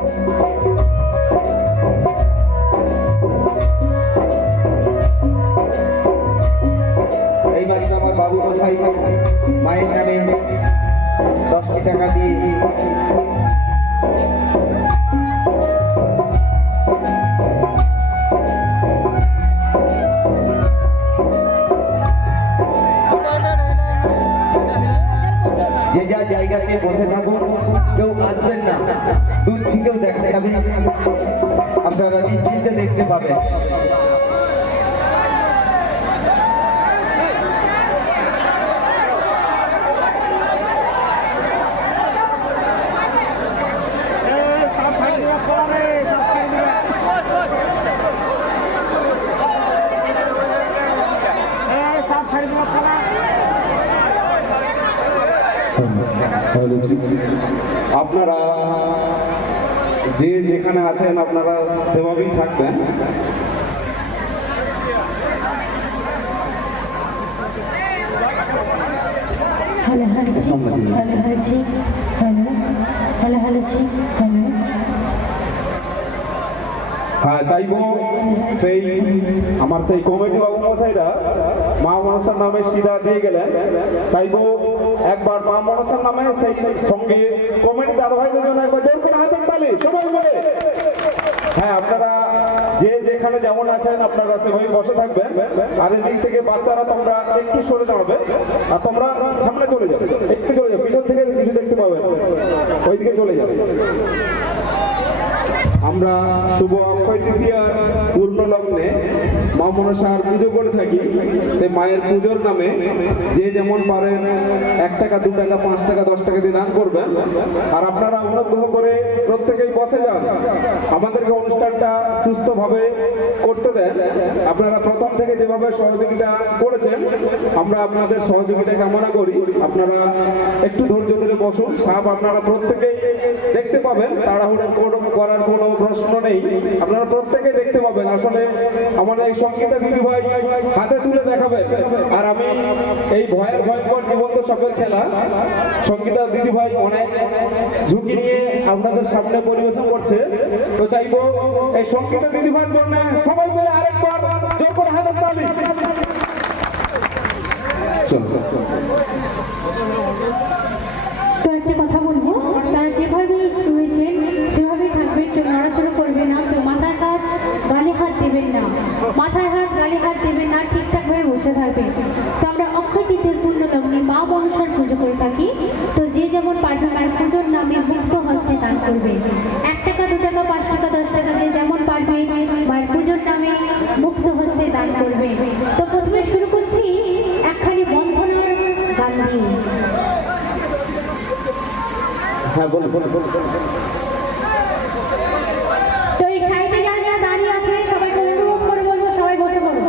এই মাত্র আমার বাবু মশাই মায়ের নামে 10টি টাকা দিয়ে যে যা জায়গাতে বসে থাকুন, কেউ আসবেন না, দূর থেকেও দেখা যাবে, আপনারা নিশ্চিন্তে দেখতে পাবেন। আপনারা যে যেখানে আছেন আপনারা সেভাবেই থাকবেন। হ্যাঁ, চাইবো সেই আমার সেই কমিটি বাবু মশাইরা মা মনসার নামে সিধা দিয়ে গেলেন, চাইবো একবার মা মনসার নামে সেই সঙ্গে কমিটি দাদা ভাইদের জন্য একবার জোর করে হাতের তালি সবাই মিলে। হ্যাঁ, আপনারা যে যেখানে যেমন আছেন আপনারা সেভাবে বসে থাকবেন, আর এদিক থেকে বাচ্চারা তোমরা একটু সরে দাঁড়াবে, আর তোমরা সামনে চলে যাবে, একটু চলে যাবে, পিছন থেকে কিছু দেখতে পাবেন, ওইদিকে চলে যাবে। আমরা শুভ অক্ষয় তৃতীয়ার পূর্ণ লগ্নে মা মনসার পুজো করে থাকি। সে মায়ের পুজোর নামে যে যেমন পারেন 1 টাকা 2 টাকা 5 টাকা 10 টাকা দিয়ে দান করবেন। আর আপনারা অনুগ্রহ করে প্রত্যেকেই বসে যান, আমাদেরকে অনুষ্ঠানটা সুস্থভাবে করতে দেন। আপনারা প্রথম থেকে যেভাবে সহযোগিতা করেছেন আমরা আপনাদের সহযোগিতা কামনা করি। আপনারা একটু ধৈর্য ধরে বসুন, সাপ আপনারা প্রত্যেকেই দেখতে পাবেন, তাড়াহুড়ো করার কোনো প্রশ্ন নেই, আপনারা প্রত্যেকে দেখতে পাবেন। আসলে আমাদের এই সঙ্গীতা দিদি ভাই হাতে তুলে দেখাবেন, আর আমি এই ভয়ঙ্কর জীবন্ত সাপের খেলা সঙ্গীতা দিদি ভাই অনেক ঝুঁকি নিয়ে আপনাদের সামনে পরিবেশন করছে। তো চাইবো এই সঙ্গীতা দিদি ভাইয়ের জন্য সবাই মিলে আরেকবার জোর করে হাতের তালি। তো একটা কথা বলবো, তারা যেভাবে রয়েছেন সেভাবেই থাকবেন, কেউ নড়াচড়া করবে না, কেউ মাথায় হাত গালে হাত দেবেন না, মাথায় হাত গালে হাত দেবেন না, ঠিকঠাকভাবে বসে থাকবেন। তো আমরা অক্ষয় তৃতীয়ার পূর্ণ লগ্নে মা মনসার পুজো করে থাকি। তো যে যেমন পারবে মায়ের পুজোর নামে মুক্ত হস্তে দান করবে। 1 টাকা 2 টাকা 5 টাকা 10 টাকা দিয়ে যেমন পারবে মায়ের পুজোর নামে মুক্ত হস্তে দান করবে। তো প্রথমে শুরু করছি একখানি বন্ধনার গান দিয়ে। হ্যাঁ, বলুন। তো এই সাইডে যারা যারা দাঁড়িয়ে আছে সবাইকে অনুরোধ করে বলবো সবাই বসে পড়ো,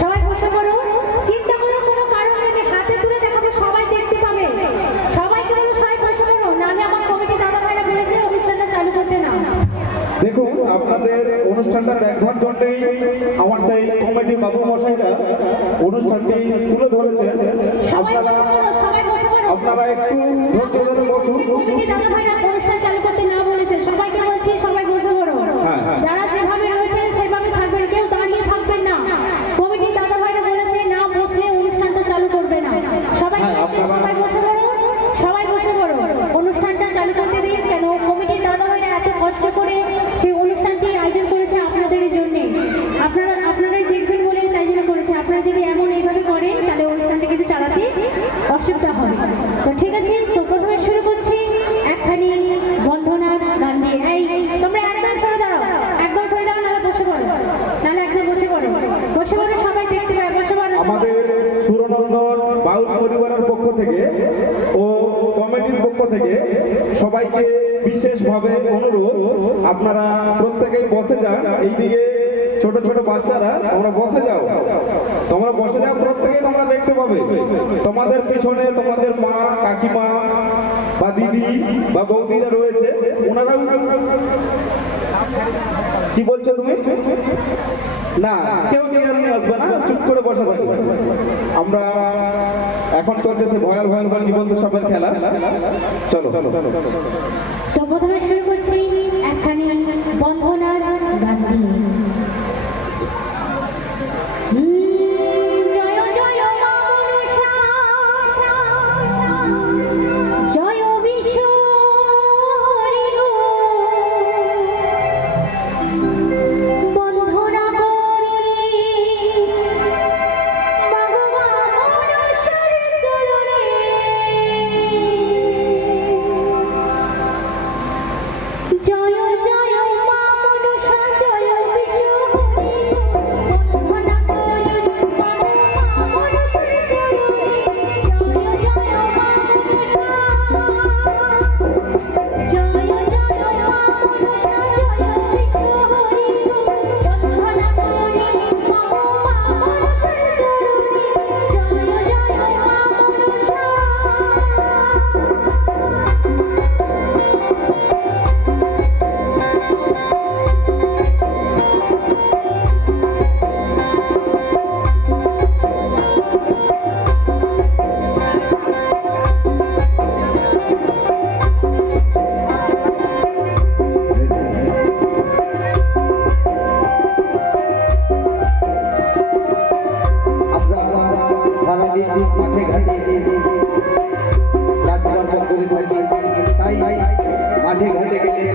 সবাই বসে পড়ো, চিন্তা করার কোনো কারণ নেই, হাতে তুলে দেখাবো সবাই দেখতে পাবে, সবাইকে বলবো সবাই বসে পড়ো, নাহলে আমার কমিটি দাদা ভাইরা বলেছে অনুষ্ঠানটা চালু করতে না। দেখুন, আপনাদের অনুষ্ঠানটা দেখবার জন্যই আমার সেই কমিটি বাবু মশাইরা অনুষ্ঠানটি তুলে ধরেছেন। আপনারা একটু ধৈর্য ধরে বসুন। কমিটি দাদা ভাইরা অনুষ্ঠান চালু করতে না বলেছে, সবাইকে বলছি সবাই বসে পড়ো। যারা যেভাবে রয়েছে সেভাবে থাকবেন, কেউ দাঁড়িয়ে থাকবেন না। কমিটি দাদা ভাইরা বলেছে না বসলে অনুষ্ঠানটা চালু করবে না। সবাই সবাই বসে পড়ো, সবাই বসে পড়ো, অনুষ্ঠানটা চালু করতে দিন। কেন কমিটির দাদা ভাইরা এত কষ্ট করে সেই অনুষ্ঠানটি আয়োজন করেছে আপনাদের জন্য, আপনারাই দেখবেন বলে তাই জন্য করেছে। আপনারা যদি এমন এইভাবে করেন তাহলে অনুষ্ঠানটা কিন্তু চালাতে অসুবিধা হবে। তো ঠিক আছে, তো প্রথমে শুরু করছি একখানি বন্ধনার গান দিয়ে। এই তোমরা একদম সরে দাঁড়াও, একদম সরে দাঁড়াও, নাহলে বসে পড়ো, নাহলে একদম বসে পড়ো, বসে পড়ো, সবাই দেখতে পাবে, বসে পড়ো। আমাদের সুরনন্দন বাউল পরিবারের পক্ষ থেকে ও কমিটির পক্ষ থেকে সবাইকে বিশেষভাবে অনুরোধ, আপনারা প্রত্যেকেই বসে যান। এইদিকে ছোট ছোট বাচ্চারা তোমরা বসে যাও, তোমরা বসে যাও, প্রত্যেকেই তোমরা দেখতে পাবে। তোমাদের পিছনে তোমাদের মা কাকিমা বা দিদি বা বৌদিরা রয়েছে, ওনারাও। কি বলছো তুমি? না, কেউ চেয়ার নিয়ে আসবে না, চুপ করে বসে থাকবে। আমরা এখন চলছে সে ভয়াল জীবন্ত সাপের খেলা। চলো। তো প্রথমে শুরু করছি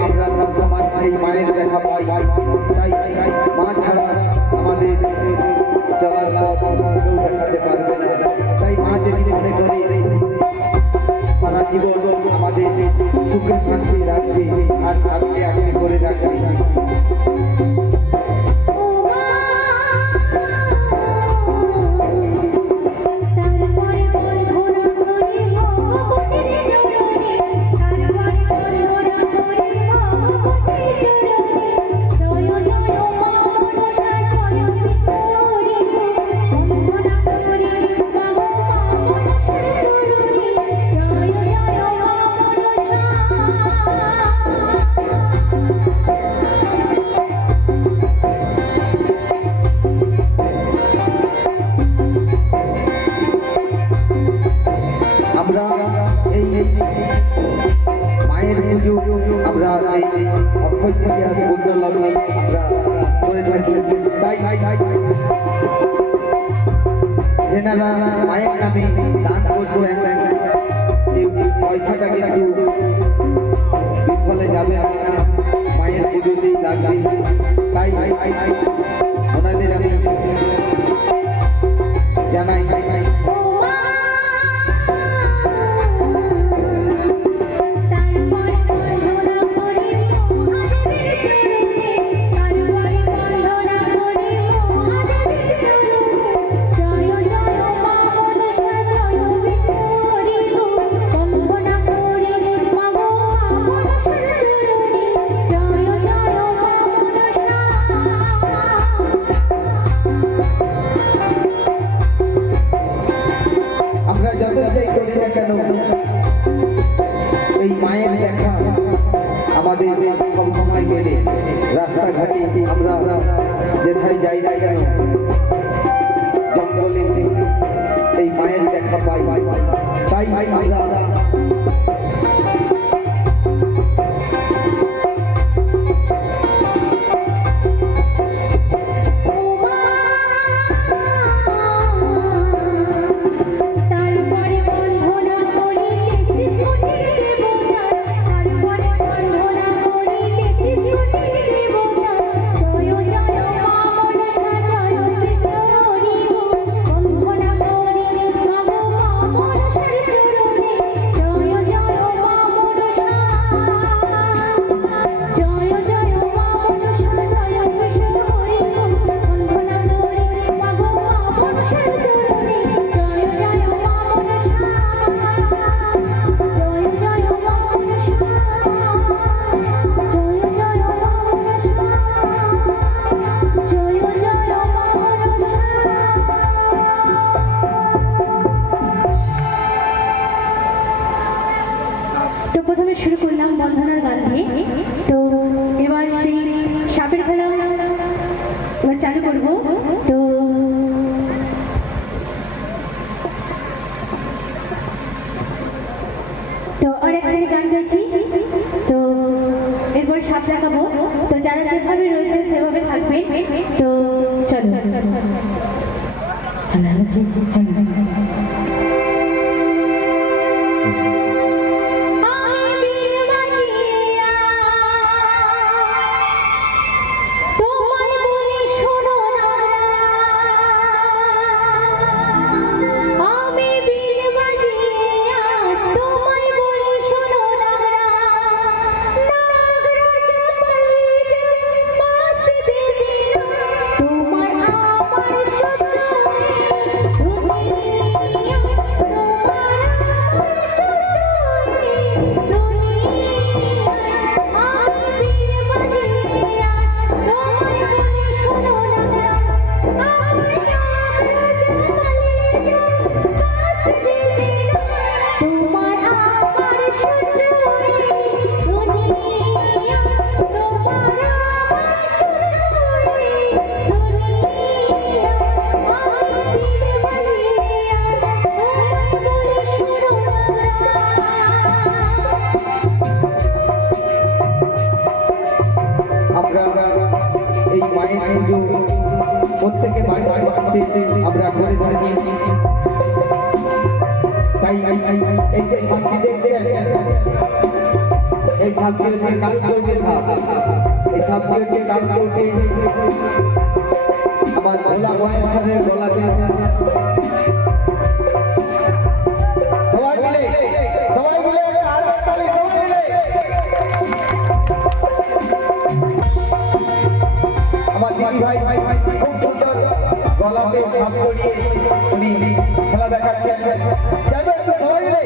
আমরা সবসময় এই মায়ের দেখা পাই, তাই মা ছাড়া আমাদের চলার পথ কেউ দেখাতে পারবে না। তাই মা যদি মনে করে সারা জীবন আমাদের সুখে শান্তি রাখবে আর আজকে আজকে করে রাখবে। আমরা এই মায়ের পুজো আমরা এই অক্ষয় তৃতীয়ার পুণ্য লগ্নে আমরা করে থাকি। তাই যেনারা মায়ের নামে দান করছেন এই পয়সাটা কিন্তু বিফলে যাবে না, মায়ের পুজোতেই লাগবে। তাই ওনাদের আমি জানাই আমরা যতটাই করি না কেন এই মায়ের দেখা আমাদের সবসময় মেলে। রাস্তাঘাটে আমরা যেথায় যাই না কেন জঙ্গলে এই মায়ের দেখা পাই। তাই আমরা প্রথমে শুরু করলাম বন্ধনার গান দিয়ে। তো এবার সেই সাপের খেলা এবার চালু করব। তো আর একখানে গান গাইছি, তো এরপর সাপ দেখাবো। তো যারা যেভাবে রয়েছেন সেভাবে থাকবেন। তো চলো প্রত্যেকে বাড়িতে আমরা করে ধরে নিয়েছি। তাই এই যে শান্তি দেখছেন এই সাবজেক্টকে কাল করবে সাপ এই সাবজেক্টকে কাল করবে আমার ভোলা বয়সের গলাতে সবাই মিলে একটা হাতের তালি সবাই মিলে আমার দিদি ভাই খুব সুন্দর গলাতে সাপ জড়িয়ে উনি খেলা দেখাচ্ছেন যাবে একটু সবাই মিলে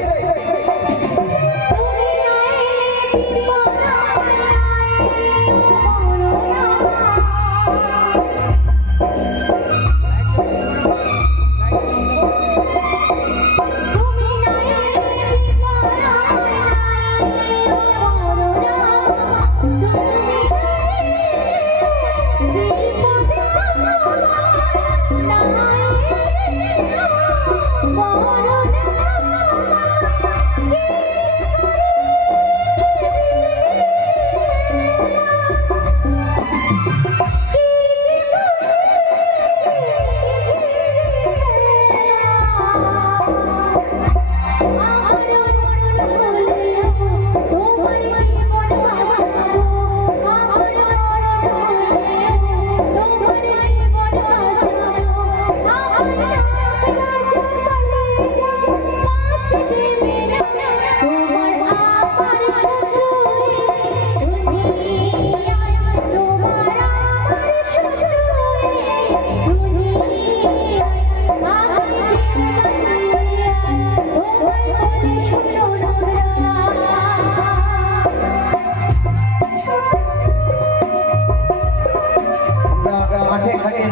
মাঠে ঘাটে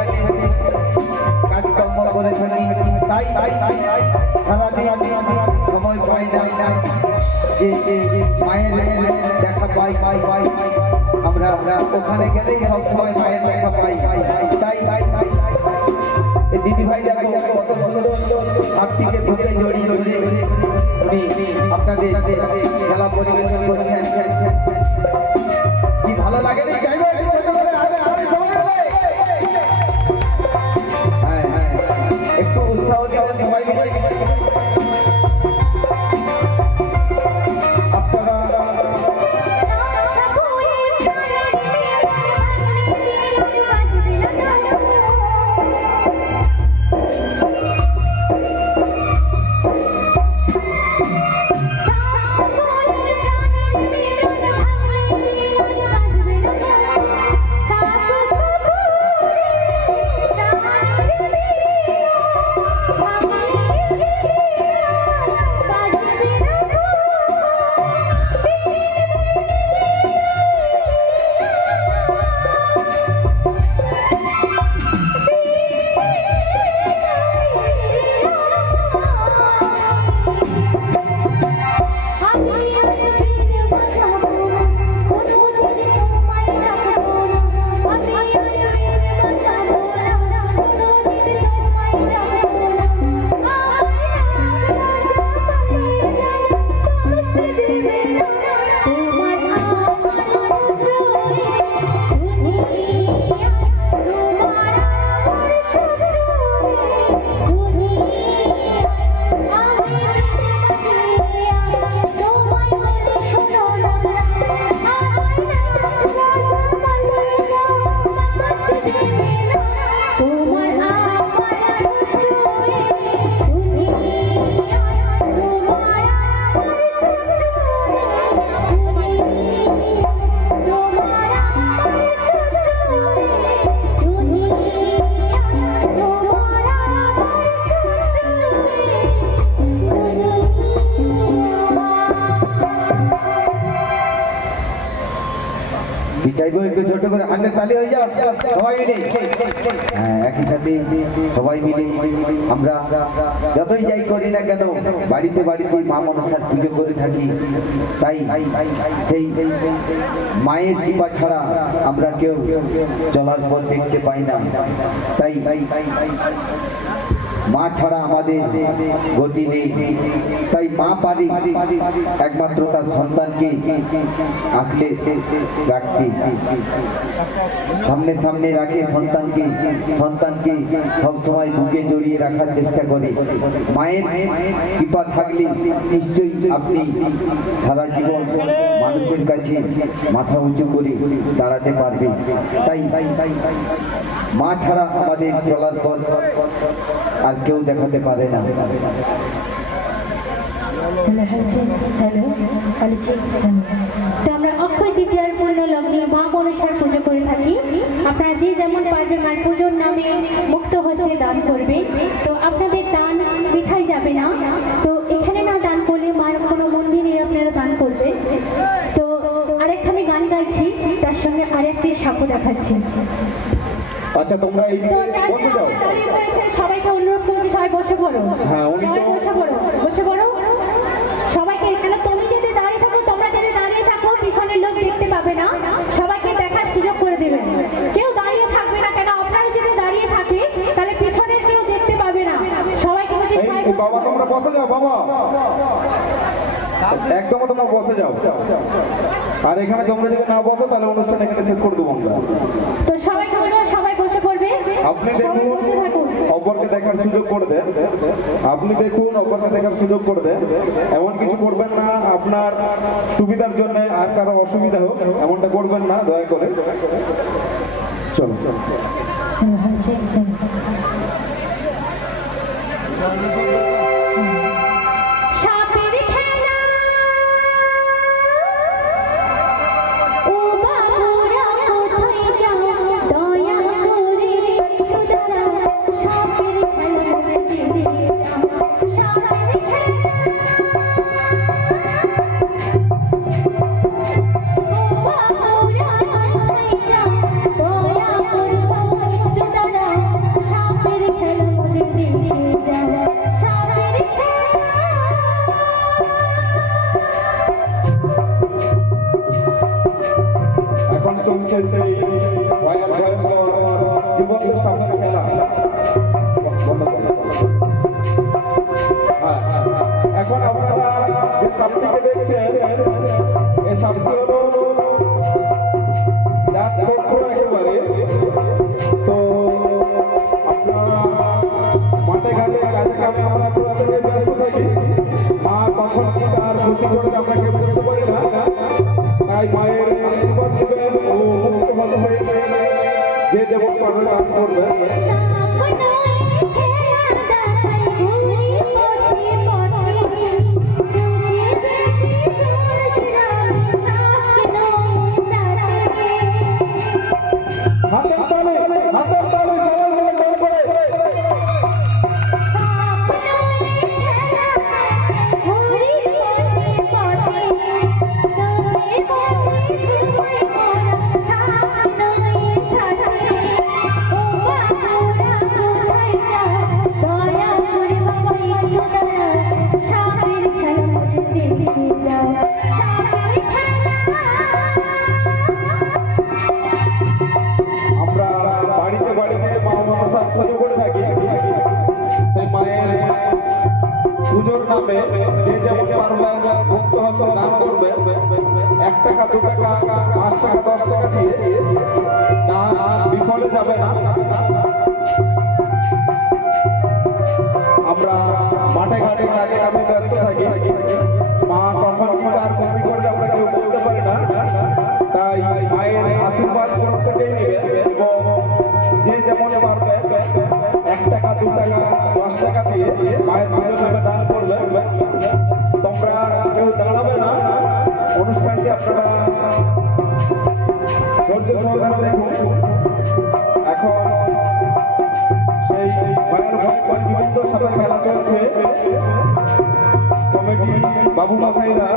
কাজকর্ম করে থাকি তাই সারাদিন সময় পাই না যে মায়ের দেখা পাই আমরা ওখানে গেলেই সব সময় মায়ের দেখা পাই তাই এই দিদি ভাই দেখো কত সুন্দর আপটিকে ধরে জড়িয়ে উনি আপনাদের খেলা পরিবেশন করছেন কি ভালো লাগে না গাইবো একটু উৎসাহ দিবেন সবাই মিলে আপনারা চাইবো একটু ছোট করে হাতে তালি হয়ে যাও সবাই মিলে হ্যাঁ একই সাথে সবাই মিলে আমরা যতই যাই করি না কেন বাড়িতে মা মনসার পুজো করে থাকি তাই সেই মায়ের কৃপা ছাড়া আমরা কেউ চলার পথ দেখতে পাই না তাই মা ছাড়া আমাদের গতি নেই তাই মা পারি একমাত্র তার সন্তানকে আঁকলে রাখতে সামনে রাখে সন্তানকে সবসময় বুকে জড়িয়ে রাখার চেষ্টা করে মায়ের কৃপা থাকলে নিশ্চয়ই আপনি সারা জীবন মানুষের কাছে মাথা উঁচু করে দাঁড়াতে পারবে। তাই মা ছাড়া আমাদের চলার পথ আর কেউ দেখাতে পারে না। তো আমরা অক্ষয় তৃতীয়ার পূর্ণ লগ্নে মা মনসার পুজো করে থাকি। আপনারা যে যেমন পারবেন মায়ের পুজোর নামে মুক্ত হস্তে দান করবেন। তো আপনাদের দান বৃথায় যাবে না। তো এখানে না দান করলে মায়ের কোনো মন্দিরে আপনারা দান করবেন। তো আরেকখানি গান গাইছি, তার সঙ্গে আরেকটি সাপও দেখাচ্ছি। আচ্ছা তোমরা এই তো যারা বসে যাও। দাঁড়িয়ে পড়েছে সবাইকে অনুরোধ করছি, সবাই বসে পড়ো। হ্যাঁ, উনি সবাই তো- বসে পড়ো, বসে পড়ো সবাইকে। কেন তুমি যদি দাঁড়িয়ে থাকো, তোমরা যদি দাঁড়িয়ে থাকো পিছনের লোক দেখতে পাবে না, সবাইকে দেখার সুযোগ করে দেবেন। কেউ দাঁড়িয়ে থাকবে না, কেন আপনারা যদি দাঁড়িয়ে থাকে তাহলে পিছনের কেউ দেখতে পাবে না। সবাইকে বলছি এই সবাই এই বাবা তোমরা বসে যাও বাবা, একদম তোমরা বসে যাও। আর এখানে তোমরা যদি না বসো তাহলে অনুষ্ঠান এখানে শেষ করে দেবো আমরা। তো সবাইকে বলবো সবাই বসে পড়বে। আপনি সবাই দেখুন বসে থাকুন। অপরকে দেখার সুযোগ করে দেন। আপনি দেখুন অপরকে দেখার সুযোগ করে দেন। এমন কিছু করবেন না আপনার সুবিধার জন্য আর কারো অসুবিধা হোক, এমনটা করবেন না দয়া করে। চলো সাপের খেলা ও বাবুরা কোথায় যাও, দয়া করে একটু দাঁড়াও। সাপের খেলা দেখতে যাও, সাপের খেলা ও বাবুরা কোথায় যাও, দয়া করে একটু দাঁড়াও। সাপের খেলা দেখতে যাও, সাপের খেলা। এখন চলছে সেই ভয়ঙ্কর জীবন্ত সাপের খেলা। বন্ধ করো। হ্যাঁ, এখন আপনারা যে সাপটিকে দেখছেন এই সাপটি হলো যা ছোট একেবারে। তো আপনারা মাঠে ঘাটে কাজে কামে আমরা পুরাতনে ব্যস্ত থাকি। মা কখন কি তার ক্ষতি করবে আমরা কেউ বুঝতে পারি না। তাই মায়ের আশীর্বাদ নেবেন ও মুক্ত ভালো হয়ে যে যেমন পারবে দান করবেন। হাতের তালে সবাই মিলে গান করে। আমরা বাড়িতে বাড়িতে মা মনসার পুজো করে থাকি। সেই মায়ের পুজোর নামে যে যেমন পারবে মুক্ত হস্তে দান করবে। 1 টাকা 2 টাকা 5 টাকা 10 টাকা দিয়ে দান বিফলে যাবে না। আমরা মাঠে ঘাটে কাজে কামে ব্যস্ত থাকি। মা কখন কি কার ক্ষতি করবে আমরা কেউ বলতে পারি না। তাই মায়ের আশীর্বাদ প্রত্যেকেই নেবে এবং যে যেমন পারবে 1 টাকা 2 টাকা 10 টাকা দিয়ে মায়ের পুজোর নামে দান করবে। তোমরা কেউ দাঁড়াবে না, অনুষ্ঠানটি আপনারা ধৈর্য সহকারে দেখুন। এখন সেই ভয়ঙ্কর জীবন্ত সাপের খেলা চলছে। কমিটি বাবু মাসাইরা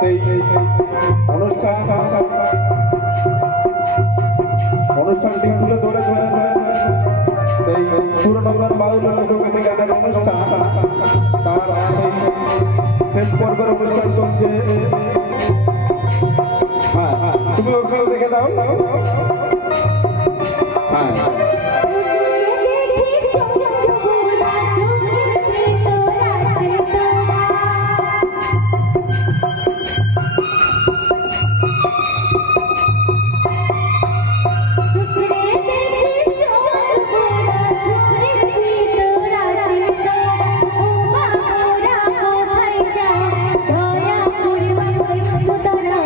সেই অনুষ্ঠানটি তুলে ধরেছে। সেই সুরনগর বাউল লোকগীতি গানের অনুষ্ঠান, তার সেই শেষ পর্বের অনুষ্ঠান চলছে। হ্যাঁ, তুমি ওখানে দেখে দাও। হ্যাঁ, দয়া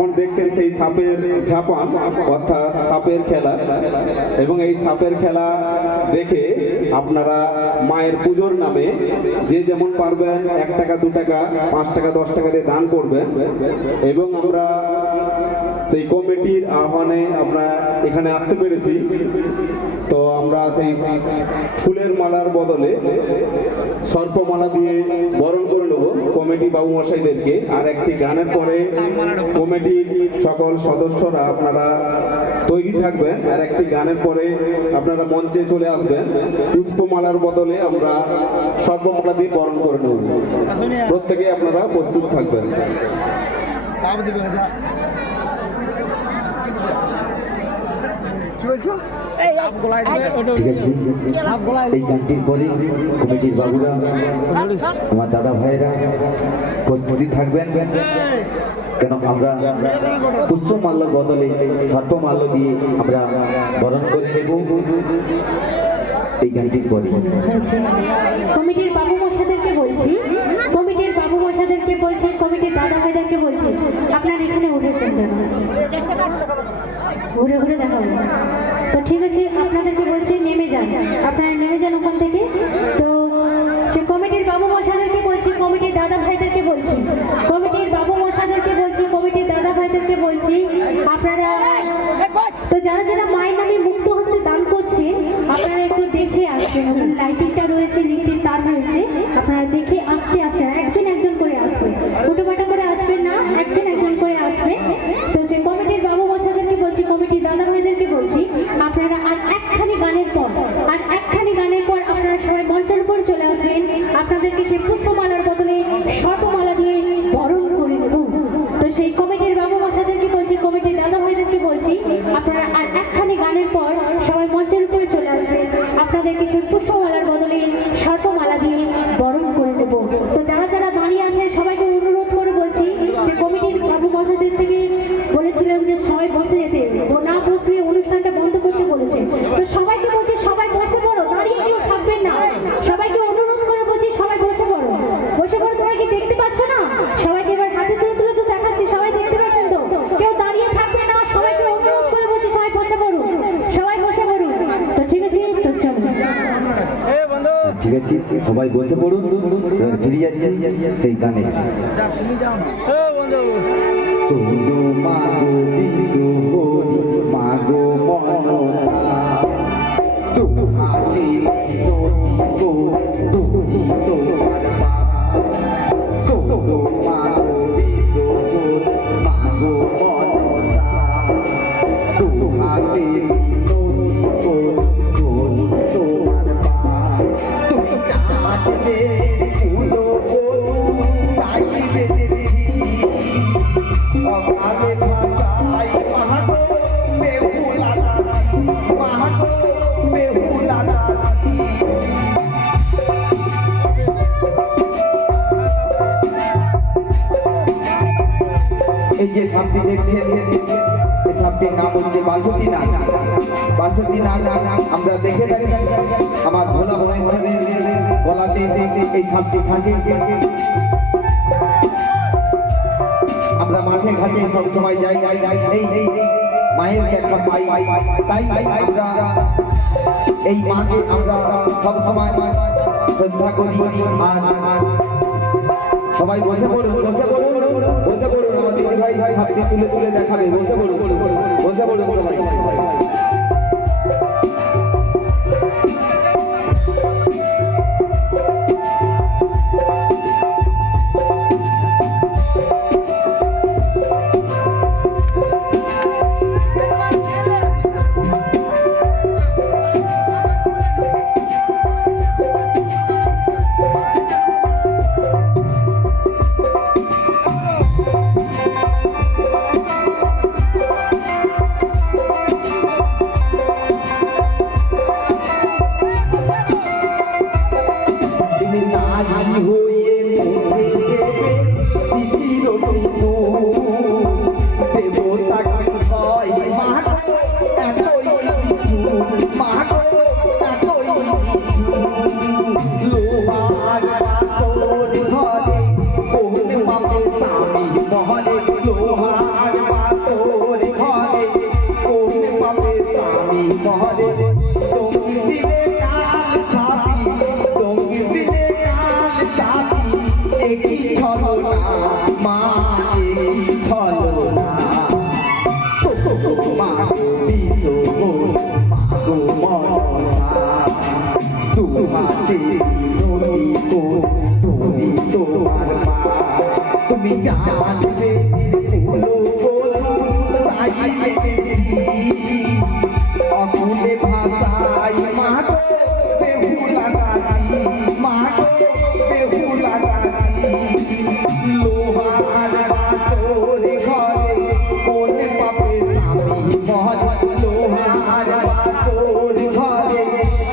এখন দেখছেন সেই সাপের ঝাপান অর্থাৎ সাপের খেলা, এবং এই সাপের খেলা দেখে আপনারা মায়ের পুজোর নামে যে যেমন পারবেন 1 টাকা 2 টাকা 5 টাকা 10 টাকা দিয়ে দান করবেন। এবং আমরা সেই কমিটির আহ্বানে আমরা এখানে আসতে পেরেছি। তো আমরা সেই ফুলের মালার বদলে সর্পমালা দিয়ে বরণ করে নেব কমিটি বাবু মশাইদেরকে। আর একটি গানের পরে কমিটির সকল সদস্যরা আপনারা তৈরি থাকবেন, আর একটি গানের পরে আপনারা মঞ্চে চলে আসবেন। পুষ্পমালার বদলে আমরা সর্পমালা দিয়ে বরণ করে নেব। প্রত্যেকে আপনারা প্রস্তুত থাকবেন। ঠিক আছে, এই গানটির পরে কমিটির বাবুরা, আমার দাদা ভাইরা প্রস্তুতি থাকবেন, কেন আমরা পুষ্পমাল্যর বদলে সর্পমাল্য দিয়ে আমরা বরণ করে নেব এই গানটির পরে। কমিটির বাবু মশাদেরকে বলছি, কমিটির বাবু মশাদেরকে বলছি, কমিটির দাদা ভাইদেরকে বলছি, আপনারা এখানে উঠেছেন যেন, ঘুরে ঘুরে দেখাবো। তো ঠিক আছে, আপনাদেরকে বলছি নেমে যান, আপনারা নেমে যান ওখান থেকে। তো সে কমিটির বাবু মশাদেরকে বলছি, কমিটির দাদা ভাইদেরকে বলছি, কমিটির বাবু মশাদেরকে বলছি, কমিটির দাদা ভাইদেরকে বলছি, আপনারা তো যারা যারা মায়ের নামে মুক্ত হস্তে দান করছে আপনারা একটু দেখে আসবেন। ওখানে লাইটিংটা রয়েছে, লিফটের তার রয়েছে, আপনারা দেখে আস্তে আস্তে একজন একজন করে আসবেন, হুটোপাটা করে আসবেন না, একজন একজন করে আসবেন। তো সে কমিটির বাবু মশাদেরকে বলছি, কমিটির দাদা ভাইদেরকে বলছি, আপনারা আর একখানি গানের পর আপনারা সবাই মঞ্চের উপর চলে আসবেন। আপনাদেরকে সেই পুষ্পমালার বদলে সর্পমালা দিয়ে বরণ করে নেব। তো সেই কমিটির বাবু মশাদেরকে বলছি, কমিটির দাদা ভাইদেরকে বলছি, আপনারা আর একখানি গানের পর সবাই মঞ্চের উপরে চলে আসবেন। আপনাদেরকে সেই পুষ্পমালার বদলে সর্পমালা দিয়ে বরণ করে নেব। তো যারা যারা দাঁড়িয়ে আছেন সবাইকে অনুরোধ করে বলছি, সে কমিটির বাবু মশাদের থেকে বলেছিলেন যে সবাই বসে যেতে, না বসলে অনুষ্ঠানটা বন্ধ করতে বলেছেন। তো সবাইকে বলছি সবাই বসে পড়ো, দাঁড়িয়ে কেউ থাকবেন না। সবাইকে অনুরোধ করে বলছি সবাই বসে পড়ো, বসে পড়ো। তোমরা কি দেখতে পাচ্ছ না? সবাইকে এবার হাতে তুলে তুলে তো দেখাচ্ছি, সবাই দেখতে পাচ্ছেন তো? কেউ দাঁড়িয়ে থাকবে না, সবাইকে অনুরোধ করে বলছি সবাই বসে পড়ুন, সবাই বসে পড়ুন। তো ঠিক আছে, তো চলো। ঠিক আছে, সবাই বসে পড়ুন, এবার ফিরে যাচ্ছি সেই গানে। সোনু মাগো বিশু হরি মাগো মনসা, তোমাকে নদী গো তুমি তোমার মা। সোনু মাগো বিশু হরি মাগো মনসা, তোমাকে নদী গো তুমি তোমার মা। তুমি কাঁদবে ফুলো সাইবে অকালে ভাষাই মাহাগো বেহুলা দাসী, মাহাগো বেহুলা দাসী। এই যে সাপটি দেখছেন, এই সাপটির নাম হচ্ছে বাসন্তী নাগ। বাসন্তী নাগ আমরা দেখে থাকি, আমার ভোলা ভোলেশ্বরের গলাতে এই সাপটি থাকে। আমরা মাঠে ঘাটে সব সময় যাই, এই মায়ের দেখা পাই, তাই আমরা এই মাকে আমরা সব সময় শ্রদ্ধা করি। আর সবাই বসে পড়ুন, বসে পড়ুন, বসে পড়ুন। আমাদের ভাই ভাই হাতে তুলে তুলে দেখাবে, বসে পড়ুন, বসে পড়ুন সবাই। লোহার তেরি নদী কো তুমি তোমার মা তুমি জানবে ফুলো সাই পেয়েছি অকুলে ভাষাই মা গো বেহুলা গাছি মা গো বেহুলা গাছি লোহার বাসর ঘরে কোন পাপে স্বামী মহৎ লোহার বাসর ঘরে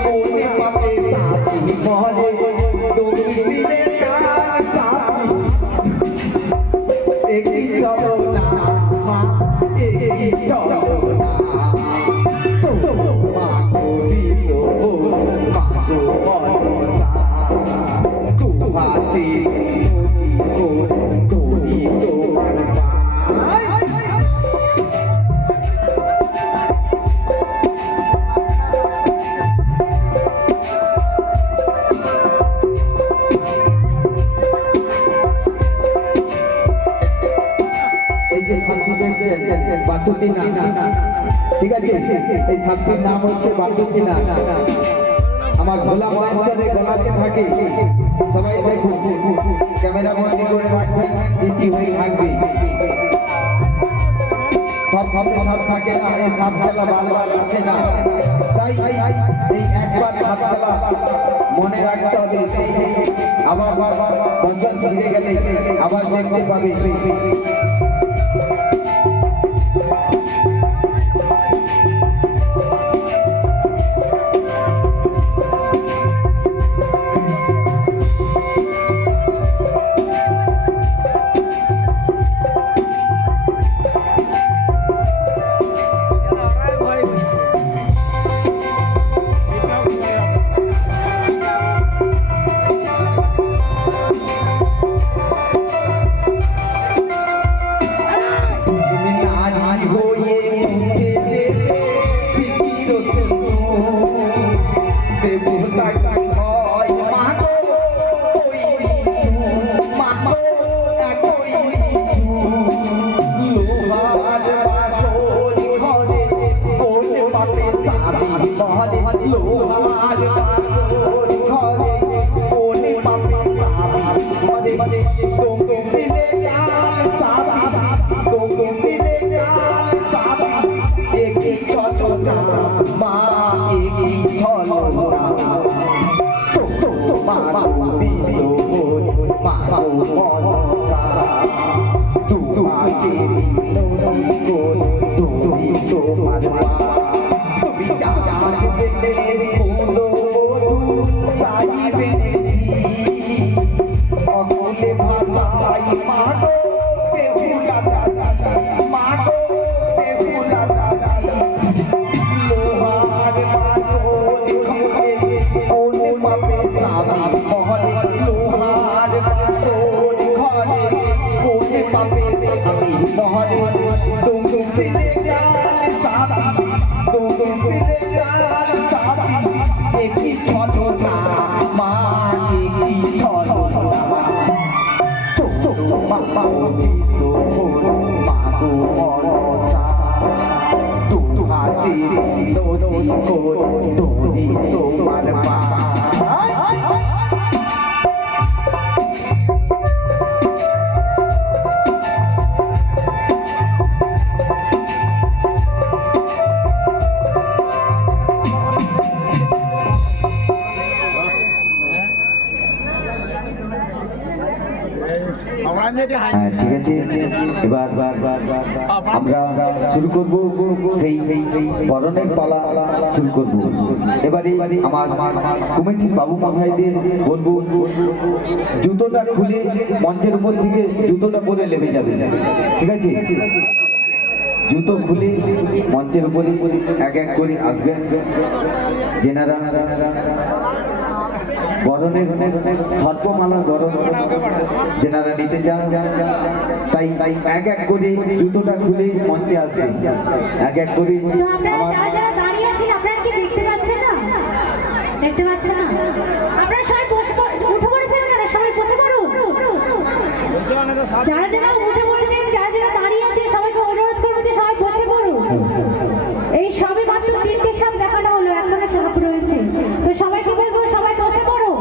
কোন পাপে স্বামী মহৎ তুমি দিলে সাথী একই চলো না মা একই চলো না মা কবি সো মা গো বনসা তুহাতে তুমি তোমার এই যে সাথী দেখছেন বাসন্তী না ঠিক আছে এই সাথীর নাম হচ্ছে বাসন্তী না আমার গোলা মাস্টারের গলাতে থাকে সবাই দেখুন ক্যামেরা বন্দি করে রাখবেন স্মৃতি হয়ে থাকবে সব সব থাকে না এই সাপ খেলা বারবার আসে না তাই এই একবার সাপ খেলা মনে রাখতে হবে সেই আবার বছর ফিরে গেলে আবার দেখতে পাবে ঠিক আছে এবার আমরা শুরু করব সেই বরণের পালা শুরু করব এবারে আমার কমিটির বাবু মশাইদের বলবো জুতোটা খুলে মঞ্চের উপর থেকে জুতোটা পরে লেবে যাবে ঠিক আছে জুতো খুলে মঞ্চের উপরে এক এক করে আসবেন যেনারা বরণের সর্পমালার বরণ যেনারা নিতে চান তাই এক এক করে জুতোটা খুলে মঞ্চে আসবে এক এক করে তো আপনারা যারা যারা দাঁড়িয়ে আছেন আপনারা কি দেখতে পাচ্ছেন না দেখতে পাচ্ছেন না আপনারা সবাই উঠে পড়েছেন না সবাই বসে পড়ুন যারা যারা উঠে পড়েছেন যারা যারা দাঁড়িয়ে আছে সবাইকে অনুরোধ করবো যে সবাই বসে পড়ুন এই সবে মাত্র 3টে সাপ দেখানো হলো এখনো সাপ রয়েছে তো সবাইকে বলবো সবাই বসে পড়ো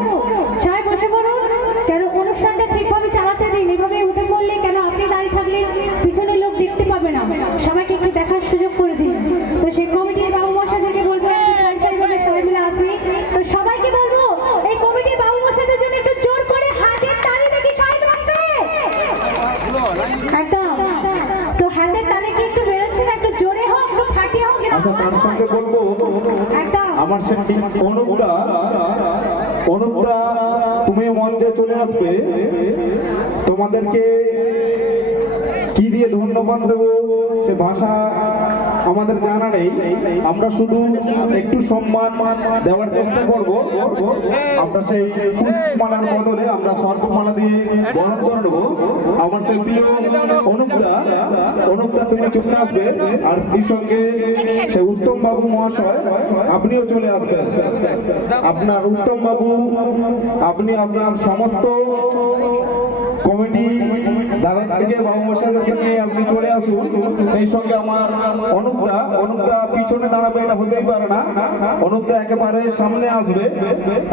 সবাইকে একটু দেখার সুযোগ করে দিন। তো সেই কমিটির বাবু মশাইদেরকে বলবো একটু সারি সারিভাবে সবাই মিলে আসবে। তো সবাইকে বলবো এই কমিটির বাবু মশাইদের জন্য একটু জোর করে হাতের তালি দেখি সবাই তো আসছে একদম। তো হাতের তালি কি একটু বেরোচ্ছে না, একটু জোরে হোক, একটু ফাটিয়ে হোক, এরকম আচ্ছা, তার সঙ্গে বলবো একদম। আমার সে অনুপদা, তুমি মঞ্চে চলে আসবে। তোমাদেরকে কি দিয়ে ধন্যবাদ দেবো সে ভাষা আমাদের জানা নেই। আমরা শুধু একটু সম্মান দেওয়ার চেষ্টা করব। আমরা সেই পুষ্পমালার বদলে আমরা স্বর্ণমালা দিয়ে বরণ করে নেবো। আমার সেই প্রিয় অনুপদা তুমি চলে আসবে। আর এই সঙ্গে সে উত্তম বাবু মহাশয় আপনিও চলে আসবেন। আপনার উত্তম বাবু, আপনি আপনার সমস্ত কমিটি দাদা থেকে বাবু মশাইদেরকে নিয়ে আপনি চলে আসুন। সেই সঙ্গে আমার অনুপদা পিছনে দাঁড়াবে, এটা হতেই পারে না। অনুপদা একেবারে সামনে আসবে।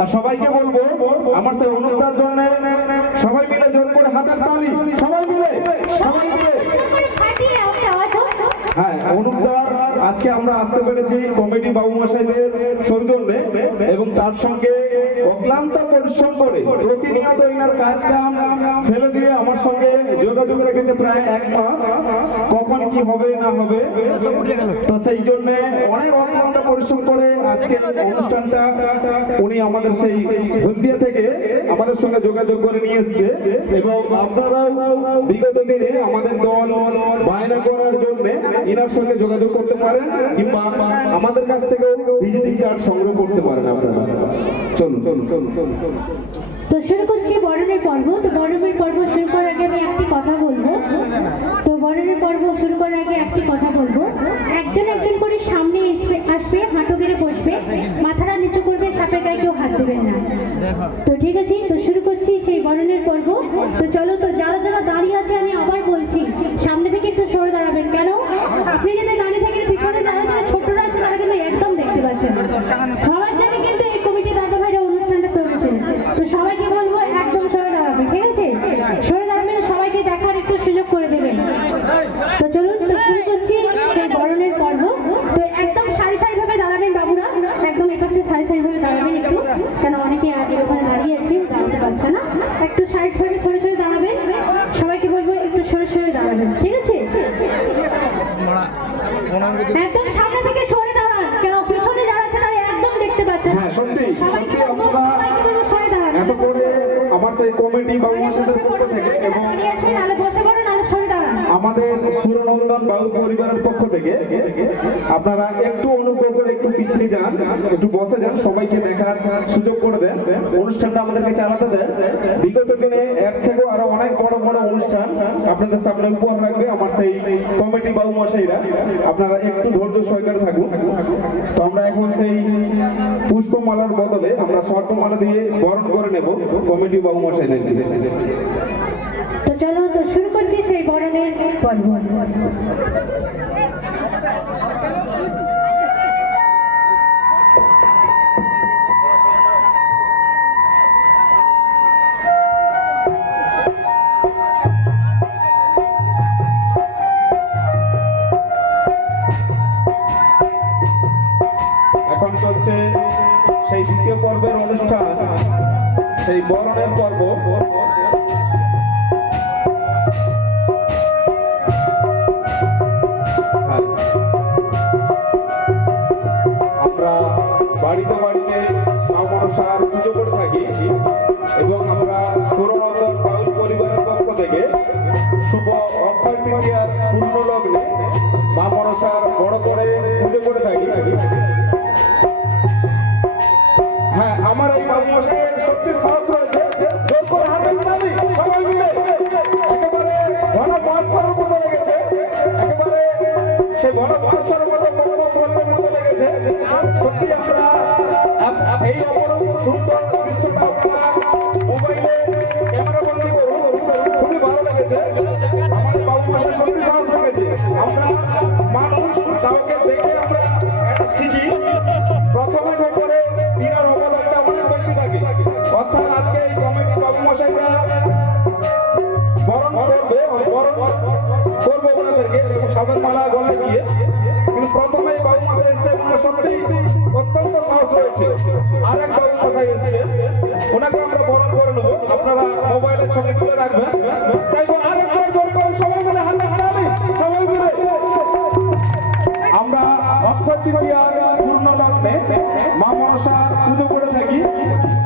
আর সবাইকে বলবো আমার সেই অনুপদার জন্য সবাই মিলে জোর করে হাতের তালি, সবাই মিলে। হ্যাঁ, অনুপদা আজকে আমরা আসতে পেরেছি কমিটি বাবু মশাইদের সৌজন্যে, এবং তার সঙ্গে অক্লান্ত পরিশ্রম করে প্রতিনিয়ত এনার কাজ কাম ফেলে দিয়ে আমার সঙ্গে যোগাযোগ রেখেছে প্রায় 1 মাস, কখন কি হবে না হবে। তো সেই জন্য অনেক অক্লান্ত পরিশ্রম করে আজকে অনুষ্ঠানটা উনি আমাদের সেই হলদিয়া থেকে আমাদের সঙ্গে যোগাযোগ করে নিয়ে এসছে। এবং আপনারাও বিগত দিনে আমাদের দল বায়না করার জন্য এনার সঙ্গে যোগাযোগ করতে পারেন, কিংবা আমাদের কাছ থেকেও ভিজিটিং কার্ড সংগ্রহ করতে পারেন আপনারা। চলুন। তো শুরু করছি বরণের পর্ব। তো বরণের পর্ব শুরু করার আগে আমি একটি কথা বলবো। তো বরণের পর্ব শুরু করার আগে একটি কথা বলবো। একজন একজন করে সামনে আসবে, হাঁটু গেড়ে বসবে, মাথাটা নিচু করবে, সাপের গায়ে কেউ হাত দেবেন না। তো ঠিক আছে, তো শুরু করছি সেই বরণের পর্ব। তো চলো, তো যারা যারা দাঁড়িয়ে আছে আমি আবার বলছি সামনে থেকে একটু সরে দাঁড়াবেন। কেন আপনি যদি দাঁড়িয়ে থাকেন, পিছনে যারা যারা ছোটরা আছে তারা কিন্তু একদম দেখতে পাচ্ছেন না। সবার জন্য কিন্তু এই কমিটি দাদা ভাইরা অনুষ্ঠানটা চলছে। তো সবাইকে বলবো একদম সরে দাঁড়াবে, ঠিক আছে? সরে দাঁড়াবেন, সবাইকে দেখার একটু সুযোগ করে দেবেন। তো চলুন, তো শুরু করছি সেই বরণের পর্ব। তো একদম সারি সারিভাবে দাঁড়াবেন বাবুরা, একদম এপাশে সারি সারিভাবে দাঁড়াবেন একটু, কেন অনেকে আগে ওখানে দাঁড়িয়ে আছে দাঁড়াতে পারছে না। একটু সারি সারি সরে সরে দাঁড়াবেন, সবাইকে বলবো একটু সরে সরে দাঁড়াবেন, ঠিক আছে? একদম সামনে থেকে সরে দাঁড়ান, কেন পিছনে যারা আছে তারা একদম দেখতে পাচ্ছেন। হ্যাঁ, সত্যি সবাইকে বলবো সরে দাঁড়ান। এত করে আমার সেই কমিটি বাবু মশাইদের পক্ষ থেকে এবং নালে বসে পড়ো, নালে সরে দাঁড়ান। আমাদের সুরনন্দন বাবু পরিবারের পক্ষ থেকে আপনারা একটু অনুগ্রহ করে একটু পিছিয়ে যান, একটু বসে যান, সবাইকে দেখার সুযোগ করে দেন, অনুষ্ঠানটা আমাদেরকে চালাতে দেন। বিগত দিনে এর থেকেও আরো অনেক বড় বড় অনুষ্ঠান আপনাদের সামনে উপহার রাখবে আমার সেই কমিটি বাবু মশাইরা। আপনারা একটু ধৈর্য সহকারে থাকুন। তো আমরা এখন সেই পুষ্পমালার বদলে আমরা স্বর্ণমালা দিয়ে বরণ করে নেব কমিটি বাবু মশাইদেরকে। তো চলো, তো শুরু করছি সেই বরণের পর্ব। এখন চলছে সেই দ্বিতীয় পর্বের অনুষ্ঠান, সেই বরণের পর্ব। আমরা বাড়িতে বাড়িতে মা মনসার পুজো করে থাকি, এবং আমরা সুরনন্দন বাউল পরিবারের পক্ষ থেকে শুভ অক্ষয় তৃতীয়ার পূর্ণ লগ্নে মা মনসার বড় করে পুজো করে থাকি। হ্যাঁ, আমার এই বাবু মশাইয়ের সত্যি সাহস রয়েছে। জোর করে হাতের তালি, সবাই মিলে একেবারে ঘন মহাস্বরের মতো লেগেছে, একেবারে সেই ঘন মহাস্বরের মতো বললের মতো লেগেছে। সত্যি আমরা এই অপরূপ সুন্দর দৃশ্যটা মোবাইলে ক্যামেরা বন্দি করুন, খুবই ভালো লেগেছে। আমাদের বাবু মশাই সত্যি সাহস রেখেছে। আমরা মানুষ কাউকে দেখে আমরা শিখি, প্রথমে করে দিনের অবদানটা অনেক বেশি থাকে। অর্থাৎ আজকে এই কমিটি বাবু মশাইরা বরণ করবে ওনাদেরকে, সাবের মালা সত্যি অত্যন্ত সাহস রয়েছে। আর এক বাবু মশাই এসেছে, ওনাকে আমরা বরণ করে নেবো। আপনারা মোবাইলে ছবি তুলে রাখবেন। চাইবো আরেকবার জোর করে সবাই মিলে হাতে হাতালি, সবাই মিলে আমরা অক্ষয় তৃতীয়ার পূর্ণ লগ্নে মা মনসা পুজো করে থাকি।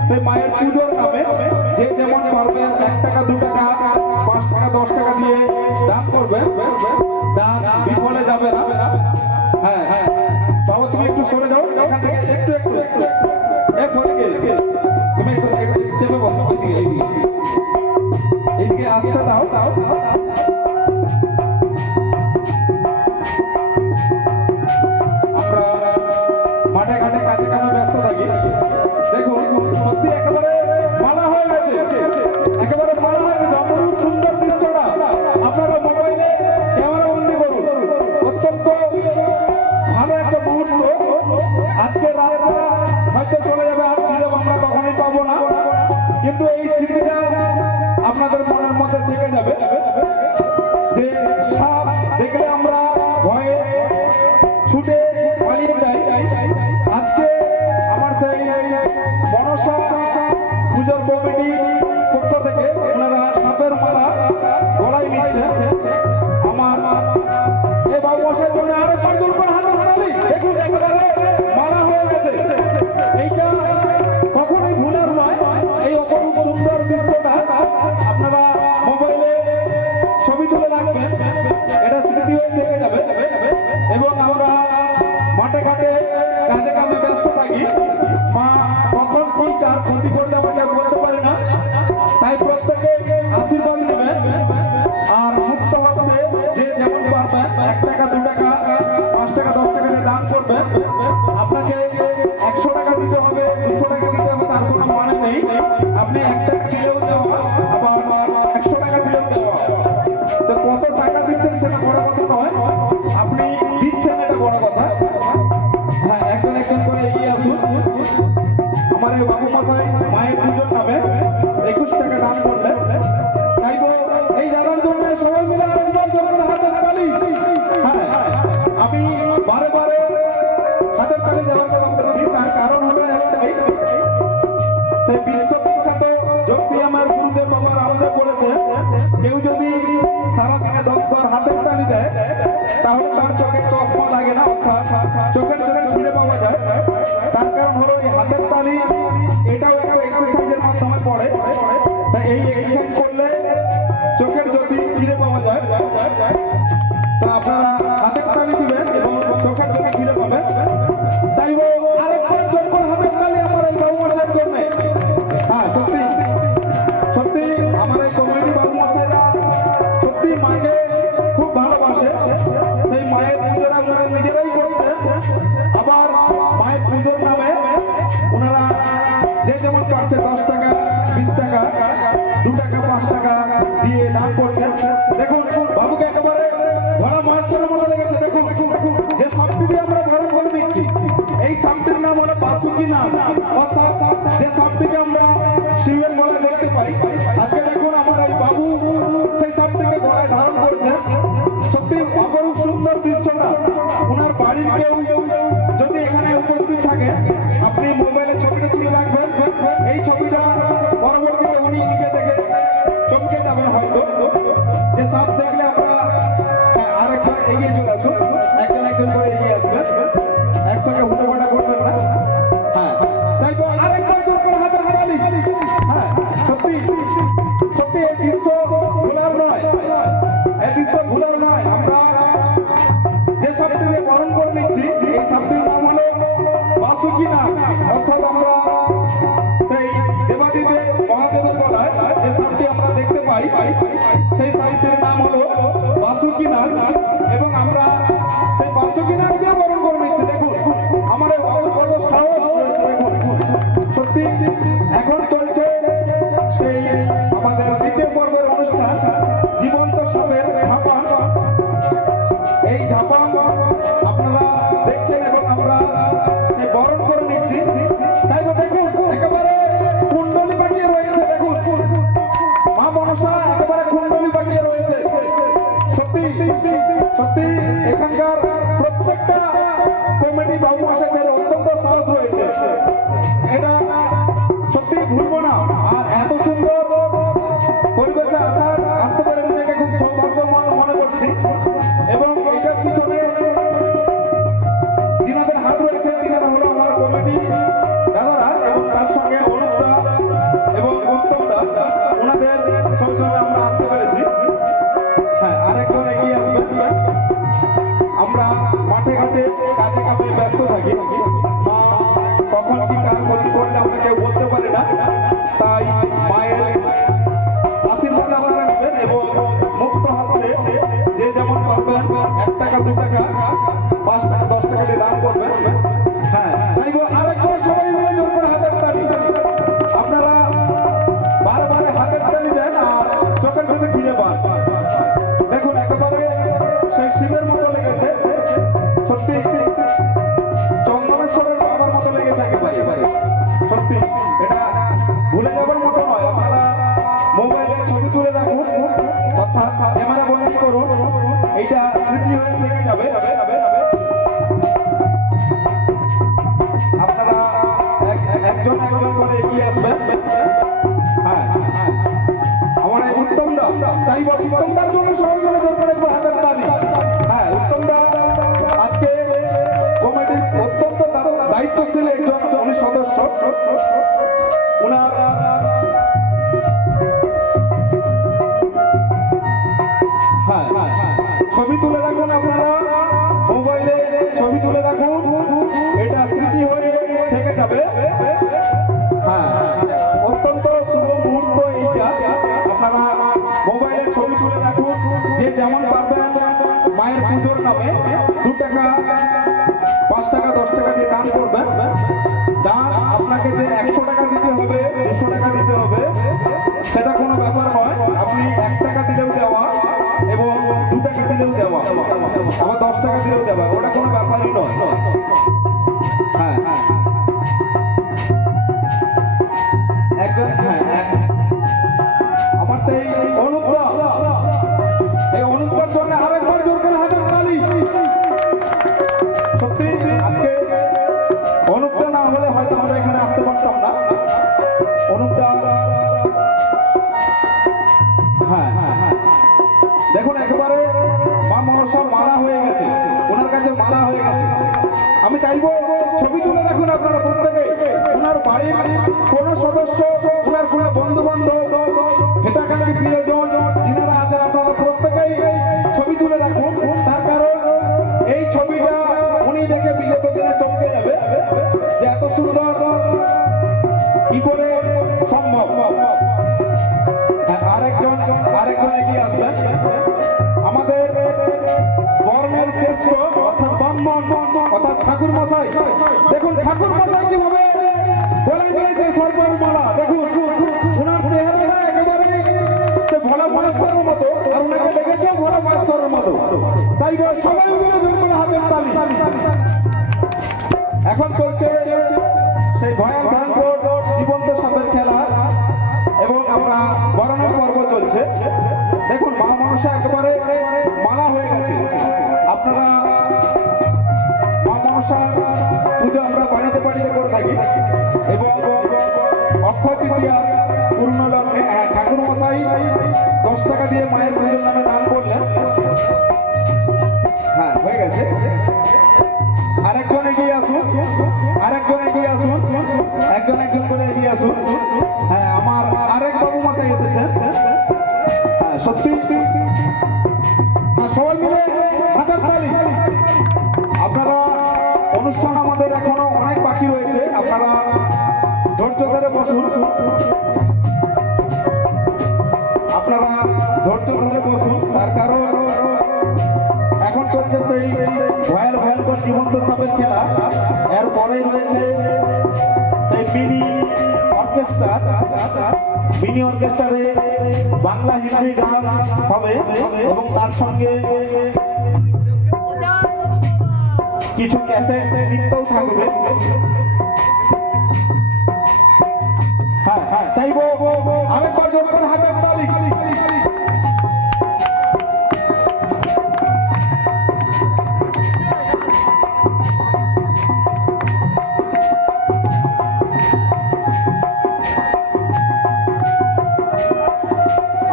সেই মায়ের পুজোর নামে যে যেমন পারবে 1 টাকা 2 টাকা 5 টাকা 10 টাকা দিয়ে দান করবে, দান বিফলে যাবে না। হ্যাঁ বাবা তুমি একটু সরে যাও এখান থেকে, একটু একটু একটু তুমি একটু চেপে বসো ওইদিকে, এইদিকে আসতে দাও। আমরা মাঠে ঘাটে কাজে কাজে ব্যস্ত থাকি। দেখুন সত্যি একেবারে মালা হয়ে গেছে, একেবারে মালা হয়ে গেছে। অপরূপ সুন্দর দৃশ্যটা আপনারা মোবাইলে ক্যামেরা বন্দি করুন। অত্যন্ত ভালো একটা মুহূর্ত। আজকে রাতটা হয়তো চলে যাবে, আর ফিরে আমরা কখনোই পাবো না, কিন্তু এই স্মৃতিটা আপনাদের মনের মধ্যে থেকে যাবে যে সাপ দেখলে আমরা ভয়ে ছুটে পালিয়ে যাই। আজকে আমার সেই মনসা পুজোর কমিটি পক্ষ থেকে ওনারা সাপের মালা গলায় নিচ্ছে। আমার এই বাবু মশাইয়ের জন্য আরেকবার জোর করে হাতে হাতালি। দেখুন একেবারে মালা হয়ে গেছে। এইটা কখনোই ভুলার নয়। এই অপরূপ সুন্দর দৃশ্যটা আপনারা মোবাইলে ছবি তুলে রাখবেন, এটা স্মৃতি হয়ে থেকে যাবে। এবং আমরা মাঠে ঘাটে কাজে কাজে ব্যস্ত থাকি। মা কখন কি কার ক্ষতি করলে আমরা বলতে পারি না, তাই প্রত্যেকে আশীর্বাদ নেবেন। আর মুক্ত হস্তে যে যেমন পারবেন 1 টাকা 2 টাকা 5 টাকা 10 টাকা দিয়ে দান করবেন। আপনাকে 100 টাকা দিতে হবে, 200 টাকা দিতে হবে তার কোনো মানে নেই। আপনি 1 টাকা দিলেও দেওয়া, আবার 100 টাকা দিলেও দেওয়া। তো কত টাকা দিচ্ছেন সেটা বড় কথা নয়, আপনি দিচ্ছেন এটা বড় কথা। হ্যাঁ একজন একজন করে এগিয়ে আসুন। আমার এই বাবু মশাই মায়ের পুজোর নামে 21 টাকা দান করলেন। চাইবো এই দাদার জন্য সবাই মিলে আরেকবার জোর করে হাতের তালি। হ্যাঁ আমি বারে বারে হাতের তালি দেওয়ার কথা বলছি, তার কারণ হলো একটাই, সেই বিশ্ববিখ্যাত যোগব্যায়ামের গুরুদেব বাবা রামদেব বলেছে, কেউ যদি সারাদিনে 10 বার হাতের তালি দেয় তাহলে তার চোখে চশমা লাগে না, অর্থাৎ চোখের চোখে ফিরে পাওয়া যায়। তার কারণ হলো এই হাতের তালি, এটাও একটা এক্সারসাইজের মাধ্যমে পড়ে। তাই এই এক্সারসাইজ করলে চোখের জ্যোতি ফিরে পাওয়া যায়। তা আপনারা হাতের তালি দিবেন এবং চোখের জ্যোতি ফিরে পাবেন। চাইবো আরেকবার জোর করে হাতের তালি আমার এই বাবু মশাইয়ের জন্য। হ্যাঁ সত্যি সত্যি আমার এই কমিটি বাবু মশাইরা সত্যি মাকে খুব ভালোবাসে। সেই মায়ের পুজোরা ওনারা নিজেরাই করছে। আবার মায়ের পুজোর নামে ওনারা যে যেমন পারছে 10 টাকা 20 টাকা 2 টাকা 5 টাকা দিয়ে দান করছেন। দেখুন বাবুকে একেবারে ভরা মাছের মতো লেগেছে। দেখুন যে সাপটি দিয়ে আমরা ধরে বলে নিচ্ছি, এই সাপটির নাম হলো বাসুকি নাগ, অর্থাৎ যে সাপটিকে আমরা শিবের গলায় দেখতে পাই। আজকে দেখুন আমার এই বাবু সেই সাপটিকে গলায় ধারণ করছে। সত্যি অপরূপ সুন্দর দৃশ্যটা। ওনার বাড়ির কেউ যদি এখানে উপস্থিত থাকে, আপনি মোবাইলে ছবিটা তুলে রাখবেন। এই ছবিটা পরবর্তীতে উনি নিজে থেকে চমকে যাবেন হয়তো, যে সাপ দেখলে আমরা আরেকজন এগিয়ে চলে আসুন, একজন একজন করে এগিয়ে আসবেন, একসঙ্গে হুটোপাটা করবেন না। হ্যাঁ চাইবো আরেকবার জোর করে হাতে হাতালি। হ্যাঁ সত্যি সত্যি এই দৃশ্য ভুলার নয়, এই দৃশ্য ভুলার নয়। আমরা যে সাপটিকে বরণ করে নিচ্ছি, এই সাপটির নাম হলো বাসুকি নাগ, অর্থাৎ আমরা সেই দেবাদিদেব মহাদেবের গলায় যে সাপটি আমরা দেখতে পাই, সেই সাপটির নাম হলো বাসুকি নাগ। এবং আমরা সেই বাসুকি নাগ দিয়ে বরণ করে নিচ্ছি। দেখুন আমার এই বাবুর কত সাহস রয়েছে। দেখুন সত্যি এখন চলছে সেই আমাদের দ্বিতীয় পর্বের অনুষ্ঠান, জীবন্ত সাপের ঝাঁপান। এই ঝাঁপান আপনারা দেখছেন এবং আমরা সেই বরণ করে নিচ্ছি। চাইবো দেখুন একেবারে কুণ্ডলি পাকিয়ে রয়েছে। দেখুন মা মনসা একেবারে কুণ্ডলি পাকিয়ে রয়েছে। সত্যি সত্যি এখানকার প্রত্যেকটা কমিটি বাবু মশাই উদ্যোক্তা ওনাদের সৌজন্যে আমরা আসতে পেরেছি। হ্যাঁ, আরেকজন এগিয়ে আসবেন। আমরা মাঠে ঘাটে কাজে কামে ব্যস্ত থাকি, মা কখন কি কার ক্ষতি করলে আমরা কেউ বলতে পারি না, তাই মায়ের আশীর্বাদ আপনারা নেবেন এবং মুক্ত হাতে যে যেমন পারবেন 1 টাকা 2 টাকা 5 টাকা 10 টাকা দিয়ে দান করবেন। হ্যাঁ, চাইবো আরেকবার সবাই মিলে জোর করে হাতের তালি। আপনারা বারবার হাতের তালি দেন আর চোখের সাথে ফিরে পান। দেখুন একেবারে সেই শিবের মতো লেগেছে, সত্যি চন্দনেশ্বরের বাবার মতো লেগেছে একেবারে। সত্যি এটা ভুলে যাবার মতো নয়। আপনারা মোবাইলে ছবি তুলে রাখুন অর্থাৎ ক্যামেরা বন্দি করুন, এইটা স্মৃতি হয়ে থেকে যাবে। আপনারা একজন একজন করে এগিয়ে আসবেন। হ্যাঁ, আমার এই উত্তমদা চাইব, উত্তমদার জন্য সবাই মিলে জোর করে একবার হাতের তালি। হ্যাঁ, উত্তমদা আজকে কমিটির অত্যন্ত দায়িত্বশীল একজন উনি সদস্য। উনার হ্যাঁ ছবি তুলে রাখুন, আপনারা মোবাইলে ছবি তুলে রাখুন, এটা স্মৃতি হয়ে থেকে যাবে। হ্যাঁ, অত্যন্ত শুভ মুহূর্ত এইটা। আপনারা মোবাইলে ছবি তুলে রাখুন, যে যেমন পারবেন মায়ের পুজোর নামে 2 টাকা 5 টাকা 10 টাকা দিয়ে দান করবেন। দান আপনাকে যে 100 টাকা দিতে হবে 200 টাকা দিতে হবে সেটা কোনো ব্যাপার নয়। আপনি 1 টাকা দিলেও দেওয়া এবং 2 টাকা দিলেও দেওয়া, আবার 10 টাকা দিলেও দেওয়া, ওটা কোনো ব্যাপারই নয়। হ্যাঁ, একজন আমার সেই অনুপ্রা, এই অনুপ্রার জন্য আরেকবার জোর করে হাতের তালি। সত্যি আজকে অনুপ্রা না হলে হয়তো আমরা এখানে আসতে পারতাম না। অনুপ্রা হ্যাঁ, দেখুন একেবারে মা মনসা মারা হয়ে গেছে, ওনার কাছে মারা হয়ে গেছে। আমি চাইবো ছবি তুলে রাখুন আপনারা প্রত্যেকে। ওনার বাড়ির কোনো সদস্য, ওনার কোনো বন্ধু বান্ধব, হিতাকাঙ্ক্ষী প্রিয়জন যিনারা আছেন আপনারা প্রত্যেকেই ছবি তুলে রাখুন। তার কারণ এই ছবিটা উনি দেখে বিগত দিনে চমকে যাবে যে এত সুন্দর কি করে সম্ভব। আরেকজন এগিয়ে আসবেন। আমাদের বর্ণের শ্রেষ্ঠ অর্থাৎ ব্রাহ্মণ অর্থাৎ ঠাকুর মশাই, দেখুন ঠাকুর মশাই কিভাবে গলায় নিয়েছে সর্বর মালা। দেখুন ওনার চেহারাটা একেবারে সে ভোলা মহেশ্বরের মতো, আর ওনাকে লেগেছে ভোলা মহেশ্বরের মতো। চাইব সবাই মিলে জোর করে হাতের তালি। এখন চলছে সেই ভয়ঙ্কর জীবন্ত সাপের খেলা এবং আমরা বরণের পর্ব চলছে। দেখুন মা মনসা একেবারে মালা হয়ে গেছে। আপনারা মা মনসা পুজো আমরা বাড়িতে বাড়িতে করে থাকি এবং অক্ষয় তৃতীয়া পূর্ণ লগ্নে ঠাকুর মশাই 10 টাকা দিয়ে মায়ের পুজোর নামে দান করলেন। হ্যাঁ, হয়ে গেছে। আরেকজন এগিয়ে আসুন, আরেকজন এগিয়ে আসুন, একজন একজন করে এগিয়ে আসুন। হ্যাঁ, আমার আরেক বাবু মশাই এসেছেন। হ্যাঁ, সত্যি সবাই মিলে হাতের তালি। আপনারা অনুষ্ঠান আমাদের এখনো অনেক বাকি রয়েছে, আপনারা ধৈর্য ধরে বসুন, আপনারা ধৈর্য ধরে বসুন। তার কারণ এখন চলছে সেই ভয়ঙ্কর জীবন্ত সাপের খেলা। এরপরেই রয়েছে সেই মিনি অর্কেস্ট্রা। মিনি অর্কেস্ট্রারে বাংলা হিন্দি গান হবে এবং তার সঙ্গে কিছু ক্যাসেট নৃত্যও থাকবে। হ্যাঁ, চাইবো আরেকবার জোর করে হাতের তালি।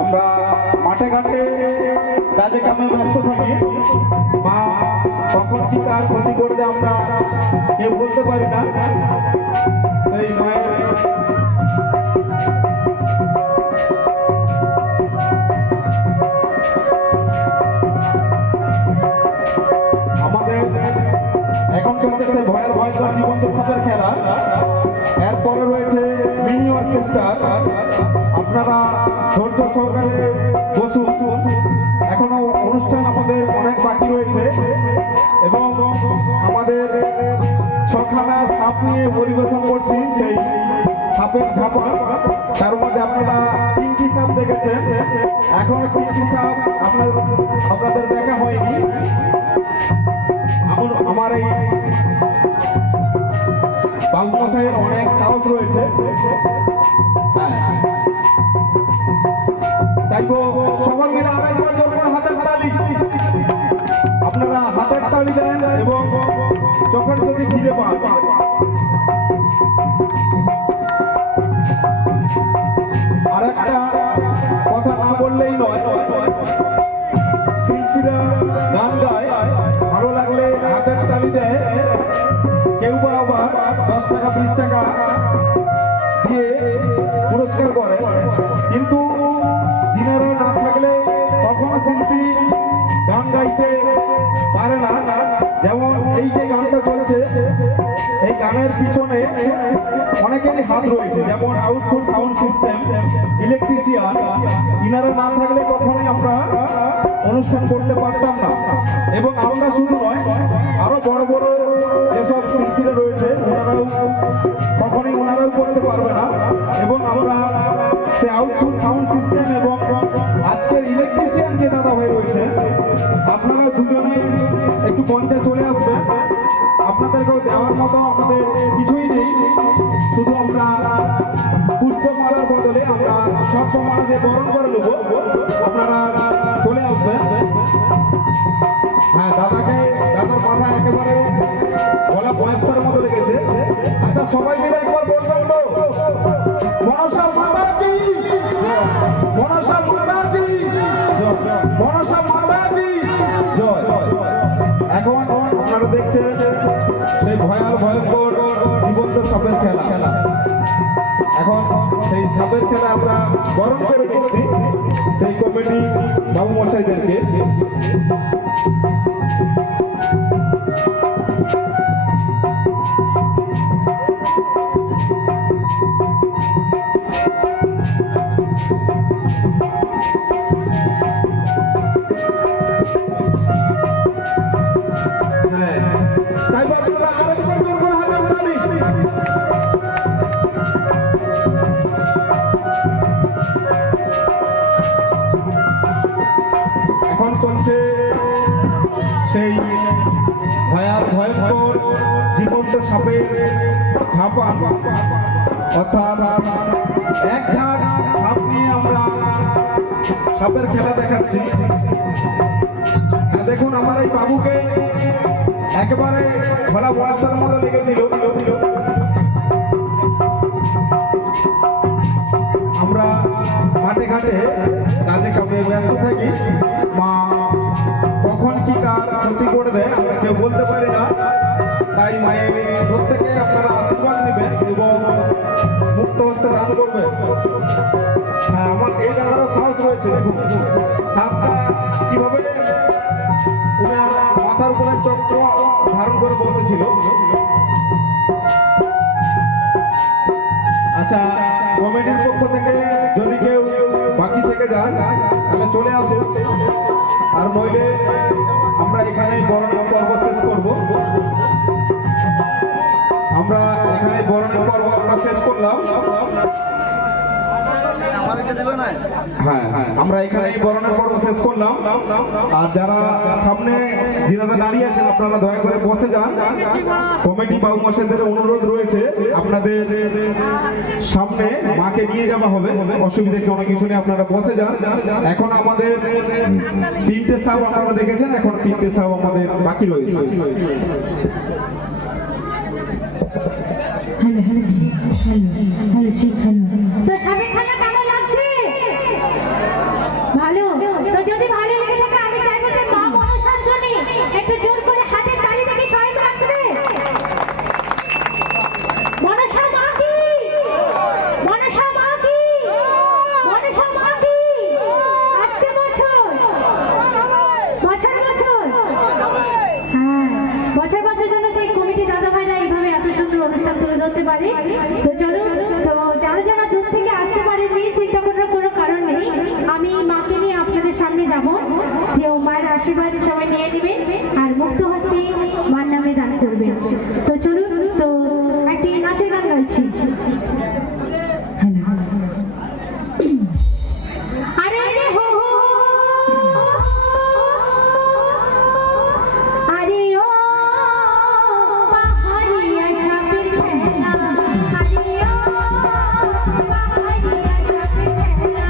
আমরা মাঠে ঘাটে কাজে কামে ব্যস্ত থাকি, মা কখন কি কার ক্ষতি করতে আমরা কেউ বলতে পারি না। সেই মায়ের সিস্টার, আপনারা ধৈর্য সহকারে বসুন, এখনো অনুষ্ঠান আমাদের অনেক বাকি রয়েছে এবং আমাদের ছখানা সাপ নিয়ে পরিবেশন করছি। সেই সাপের ঝাপা, তার মধ্যে আপনারা 3টি সাপ দেখেছেন, এখনো 3টি সাপ আপনাদের দেখা হয়নি। আমার এই বাবুমশাইয়ের অনেক সাহস রয়েছে। হ্যাঁ, চাইবো সবাই মিলে আরেকবার জোর করে হাতের তালি, আপনারা হাতের তালি দেন এবং চোখের যদি ফিরে পান। আর একটা কথা না বললেই নয়, শিল্পীরা গান গায়, ভালো লাগলে হাতের তালি দেয়, কেউ বা আবার 10 টাকা 20 টাকা দিয়ে পুরস্কার করে, কিন্তু যিনারা না থাকলে কখনো শিল্পী গান গাইতে পারে না। যেমন এই যে গানটা চলছে, এই গানের পিছনে অনেকেরই হাত রয়েছে, যেমন আউটপুট সাউন্ড সিস্টেম, ইলেকট্রিশিয়ান, ইনারা না থাকলে কখনোই আমরা অনুষ্ঠান করতে পারতাম না। এবং আমরা শুধু নয়, আরো বড় বড় যেসব শিল্পীরা রয়েছে ওনারাও করতে পারবে না। এবং আমরা সে আউটপুট সাউন্ড সিস্টেম এবং আজকের ইলেকট্রিশিয়ান যে দাদা ভাই রয়েছে, আপনারা দুজনে একটু মঞ্চে চলে আসবেন। আপনাদেরকেও দেওয়ার মতো আমাদের কিছুই নেই, শুধু আমরা পুষ্পমালার বদলে আমরা সর্পমালা দিয়ে বরণ করে নেব। আপনারা চলে আসবেন। হ্যাঁ, দাদার মাথা একেবারে গলা বয়স্কার মতো লেগেছে। আচ্ছা, সবাই মিলে একবার বলবেন তো, মনসা মাতা কি, মনসা মাতা কি, মনসা মাতা কি জয়। এখন আপনারা দেখছেন সেই ভয়ঙ্কর জীবন্ত সাপের খেলা। এখন সেই সাপের খেলা আমরা বরণ করে দিচ্ছি সেই কমিটি বাবু মশাইদেরকে। এখন চলছে সেই ভয়ঙ্কর জীবন্ত সাপের ঝাপা, অর্থাৎ এক ঝাঁক সাপ নিয়ে আমরা সাপের খেলা দেখাচ্ছি। দেখুন, আমার এই বাবুকে একেবারে ভোলা বয়সের মতো লেগেছিল। আমরা মাঠে ঘাটে কাজে কামে ব্যস্ত থাকি, মা কখন কি কার ক্ষতি করে দেয় আমরা কেউ বলতে পারি না। তাই মায়ের প্রত্যেকে আপনারা আশীর্বাদ নেবেন এবং মুক্ত হস্তে দান করবেন। হ্যাঁ, আমার এই জায়গারও সাহস রয়েছে। দেখুন সাপটা কিভাবে ওনার মাথার উপরে চক্র ধারণ করে বসেছিল। আচ্ছা, কমিটির পক্ষ থেকে যদি কেউ বাকি থেকে যান তাহলে চলে আসুন, আর নইলে আমরা এখানেই বরণের পর্ব শেষ করব। আমরা এখানে বরণের পর্ব আমরা শেষ করলাম। হ্যাঁ, আমরা এখানে এই বরণের পর্ব শেষ করলাম। আর যারা সামনে যিনারা দাঁড়িয়ে আছেন, আপনারা দয়া করে বসে যান। কমিটি বাবু মশাইদের অনুরোধ রয়েছে, আপনাদের সামনে মাকে নিয়ে যাওয়া হবে, অসুবিধা কোনো কিছু নেই, আপনারা বসে যান। এখন আমাদের 3টে সাপ আপনারা দেখেছেন, এখন 3টে সাপ আমাদের বাকি রয়েছে। তো সাপের খেলা কেমন লাগছে? ভালো। তো যদি ভালো লেগে থাকে, আমি চাইবো যে মা মনসার জন্য একটু জোর করে হাতের তালি দেখে সবাই আসবে। মনসা মা কি, মনসা মা কি, মনসা মা কি। আসছে বছর বছর বছর, হ্যাঁ, বছর বছর জন্য সেই কমিটি দাদা ভাইরা এইভাবে এত সুন্দর অনুষ্ঠান তুলে ধরতে পারে। তো চলুন, তো যারা যারা দূর থেকে চিন্তা করার কোনো কারণ নেই। আমি মাকে নিয়ে আপনাদের সামনে যাব, যে ও মায়ের আশীর্বাদ সবাই নিয়ে নেবেন আর মুক্ত হস্তে মার নামে দান করবেন। তো চলুন, তো একটি নাচের গান গাইছি। আরে রে হো হো, আরে ও পাহাড়িয়া সাপের খেলা, আরে ও পাহাড়িয়া সাপের খেলা,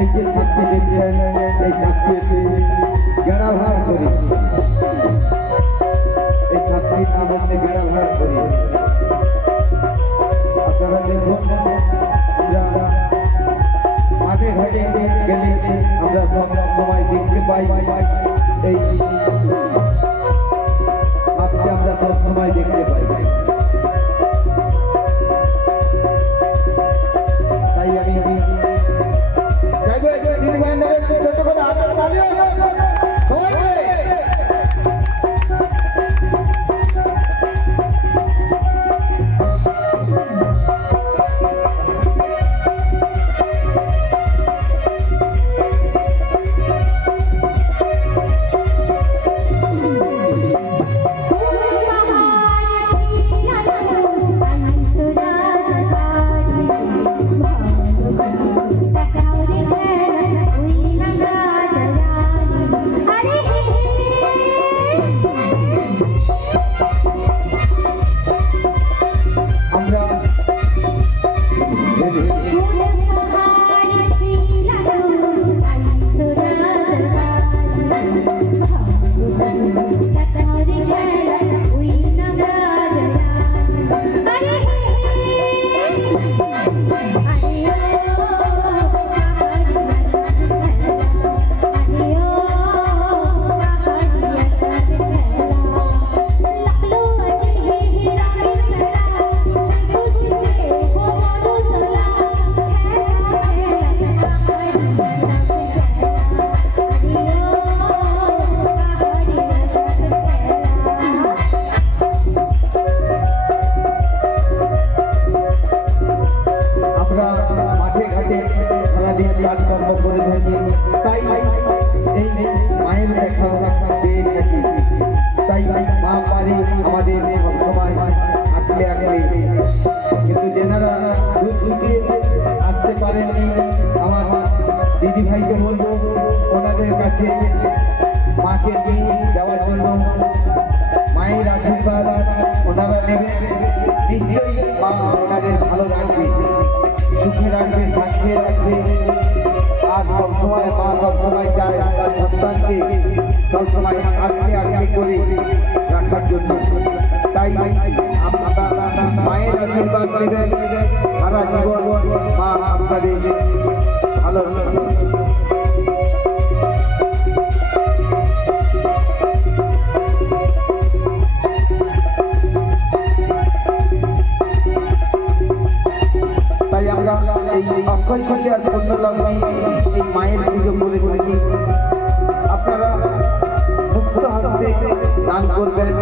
এই যে সাক্ষী দেখছেন, এই সাক্ষীতে গেড়া ভার করি, এই সাক্ষীর নাম হচ্ছে গেড়া ভার করি। আপনারা দেখুন, আমরা মাঠে ঘাটে গেলে আমরা সব সময় দেখতে পাই এই সাপকে আমরা সব সময় দেখতে পাই। তাই আমি চাইবো একজন দিদিভাই নেবেন, ছোট করে হাতে তালি হোক। সবাই মিলে। আমরা মাঠে ঘাটে সারাদিন কাজকর্ম করে থাকি, তাই এই মায়ের দেখা পেয়ে থাকি। তাই মা পারে আমাদের সবসময় আঁকলে আঁকলে, কিন্তু যেনারা দুধ দুটিয়ে আসতে পারেননি, আমার দিদি ভাইকে বলবো ওনাদের কাছে মাকে নিয়ে যাওয়ার জন্য। মায়ের আশীর্বাদ ওনারা নেবেন, নিশ্চয়ই মা ওনাদের ভালো রাখবে, সুখে রাখবে, সাক্ষী রাখবে। আর সবসময় মা সবসময় চায় তার সন্তানকে সবসময় আঁকলে আঁকলে করে রাখার জন্য। তাই আপনারা মায়ের আশীর্বাদ নেবেন, সারা জীবন মা আপনাদের ভালো রাখবে। তাই আমরা এই অক্ষয় তৃতীয়া পুণ্যলগ্নে এই মায়ের পুজো করে থাকি। আপনারা মুক্ত হস্তে দান করবেন,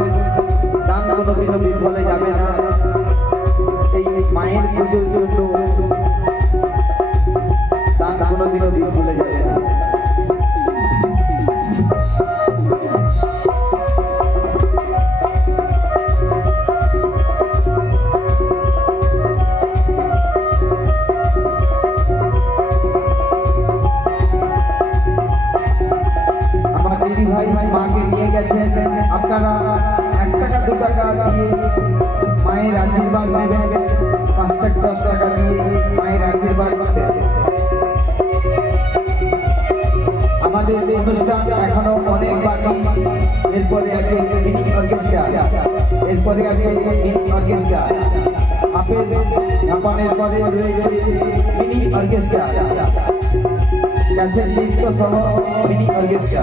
দান কোনোদিনও বিফলে যাবে না। এই মায়ের পুজোর জন্য দান কোনোদিনও বিফলে যাবে না। দিদিভাই মাকে নিয়ে গেছেন, আপনারা 1 টাকা 2 টাকা দিয়ে মায়ের আশীর্বাদ নেবেন, 5 টাকা 10 টাকা দিয়ে মায়ের আশীর্বাদ পাবেন। আমাদের অনুষ্ঠান এখনো অনেক বাকি। এরপরে আছে মিনি অর্কেস্ট্রা, এরপরে আছে মিনি অর্কেস্ট্রা, আপেল ঝাপানের পরে রয়েছে মিনি অর্কেস্ট্রা। ক্যাসেট নৃত্য সহ মিনি অর্কেস্ট্রা।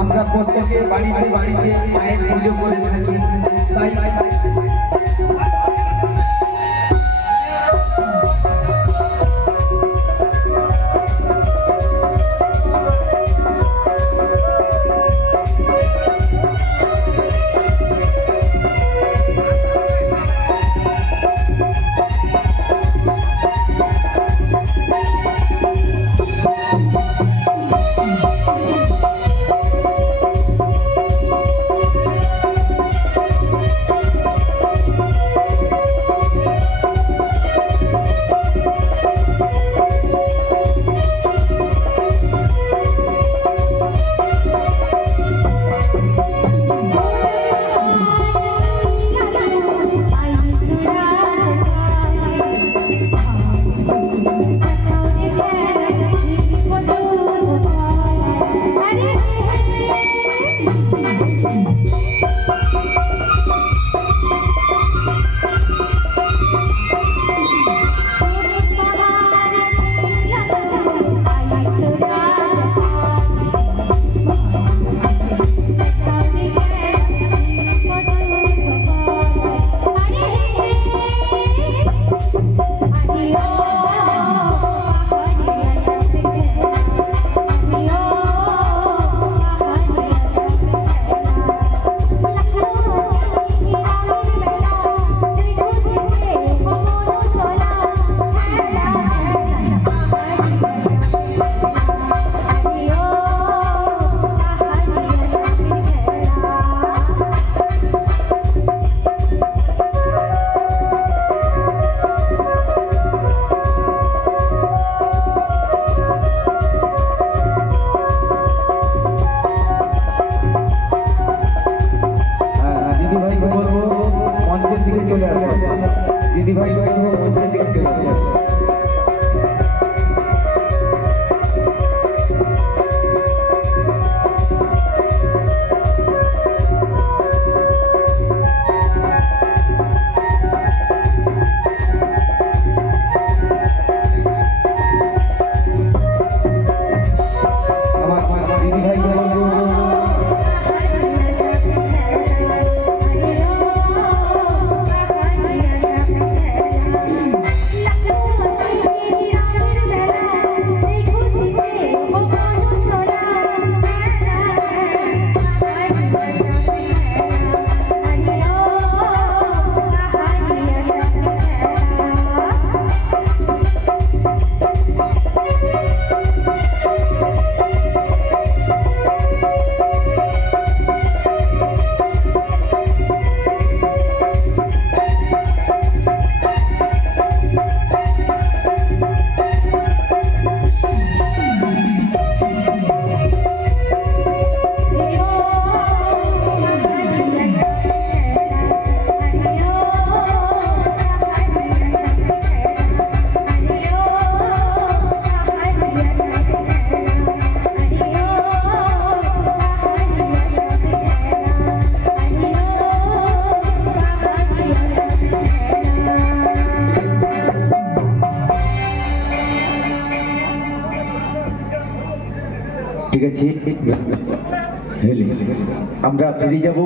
আমরা প্রত্যেকে বাড়িতে বাড়িতে মায়ের পুজো করে থাকি, তাই দিদিভাইকে বলবো মঞ্চের দিকে চলে আসো। দিদিভাইকে বলবো মঞ্চের দিকে চলে আসো। আমার দিদিভাইকে বলবো ঠিক আছে, আমরা ফিরে যাব।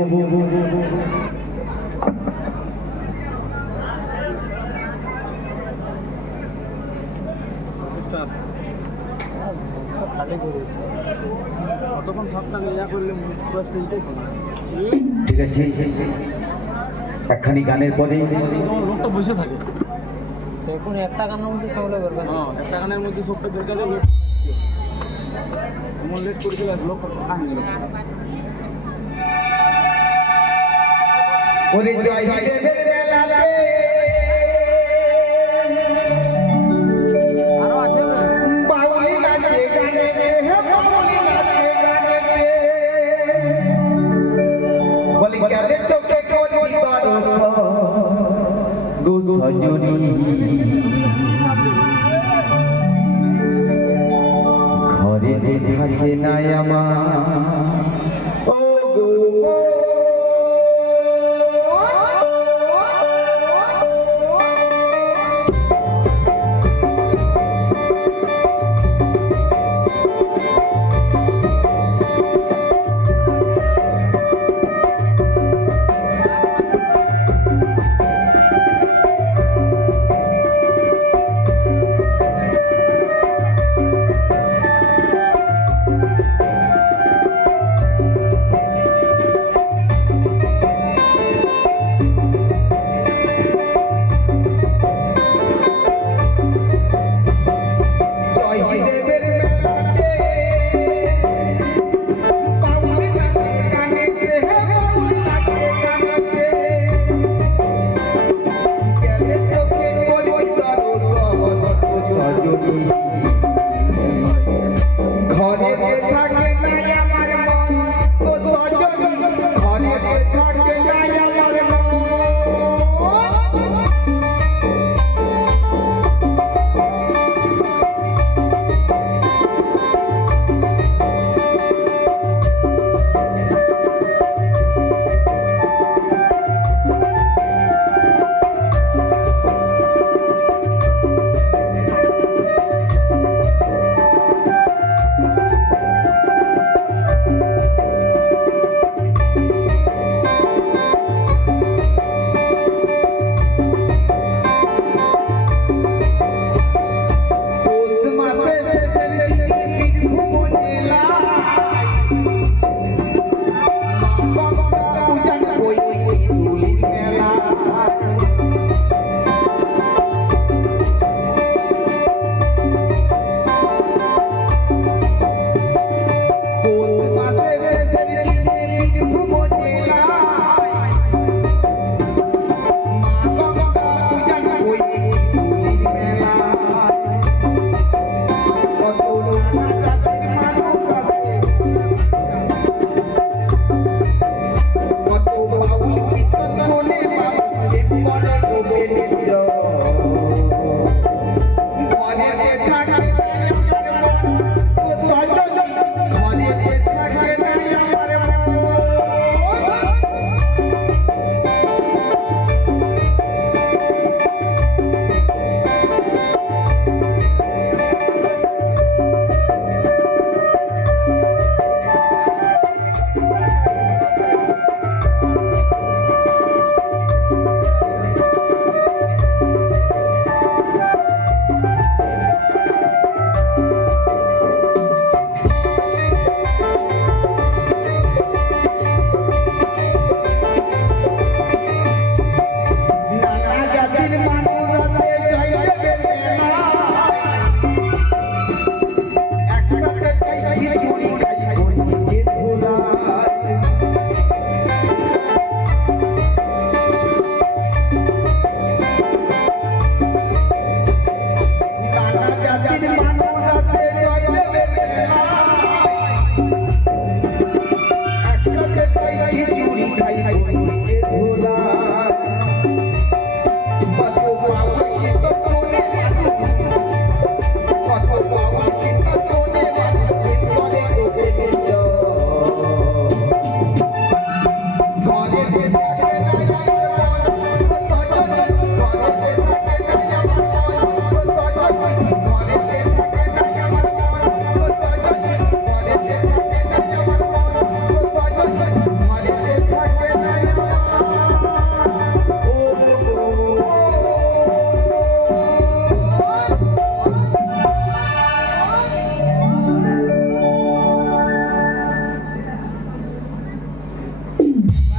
খালি করেছে ঠিক আছে, একখানি গানের পরে লোকটা বসে থাকে এখন একটা গানের মধ্যে সবটা দরকার একটা গানের মধ্যে সবটা দরকার এমন লেট করে দিলে লোক ওরে জয় দেবের মেলাতে আরো আছে বাউলি নাচে গানে রে, হে বাউলি নাচে গানে রে। বলি গেলে চোখে করি দরস দু সজনী ঘরে থাকে নাই আমার ও গো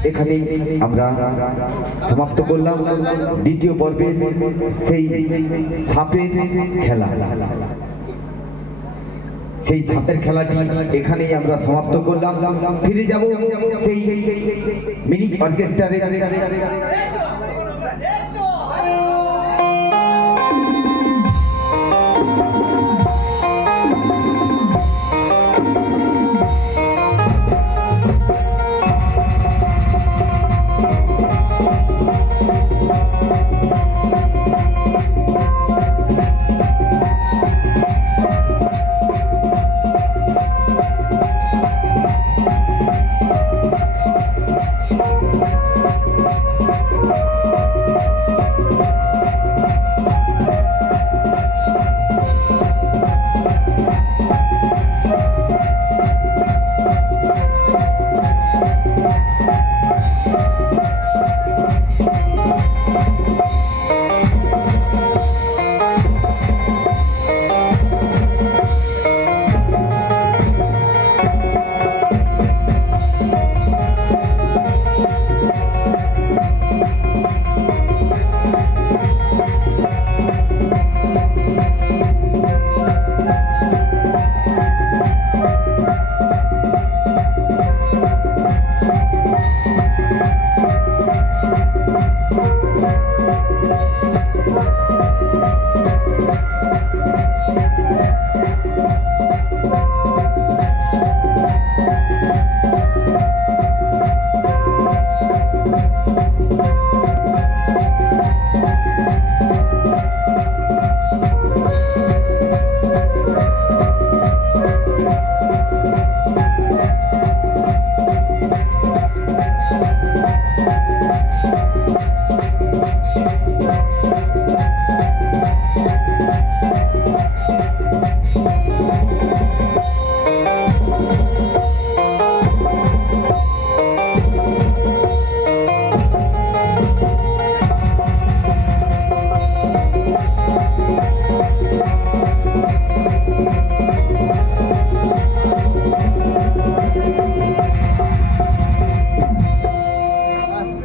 এখানে আমরা সমাপ্ত করলাম দ্বিতীয় পর্বের সেই সাপের খেলা। সেই সাপের খেলাটি এখানেই আমরা সমাপ্ত করলাম। ফিরে যাব সেই মিনি অর্কেস্ট্রারে।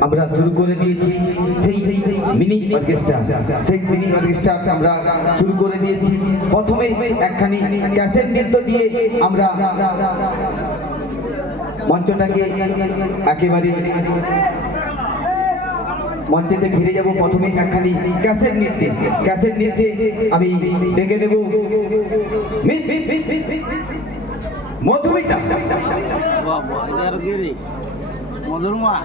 আমরা শুরু করে দিয়েছি সেই মিনি অর্কেস্ট্রা। সেই মিনি অর্কেস্ট্রা আমরা শুরু করে দিয়েছি। প্রথমে একখানি ক্যাসেট নৃত্য দিয়ে আমরা মঞ্চটাকে একেবারে মঞ্চেতে ফিরে যাব। প্রথমে একখানি ক্যাসেট নৃত্যে। ক্যাসেট নৃত্যে আমি ডেকে নেব Madhumita. Madhurama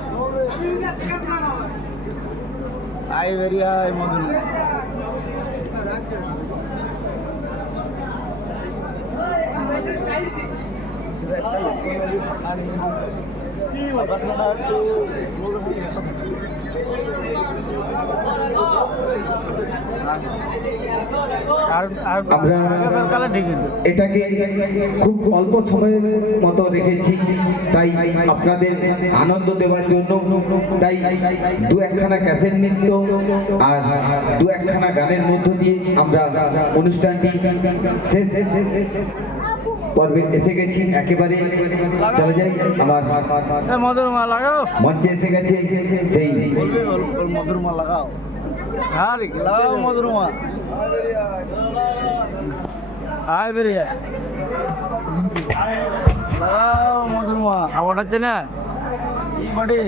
I very high Madhurama. আমরা এটাকে খুব অল্প সময়ের মতো রেখেছি, তাই আপনাদের আনন্দ দেওয়ার জন্য। তাই দু একখানা ক্যাসেট নৃত্য আর দু একখানা গানের মধ্য দিয়ে আমরা অনুষ্ঠানটি শেষ পর্বে এসে গেছি। একেবারে চলে যাই আমার মধুরমা লাগাও, মঞ্চে এসে গেছে সেই মধুরমা লাগাও, লাগাও মধুরমা। আয় বেরিয়ে লাগাও মধুরমা। আওয়াজ হচ্ছে না এই বাড়ি।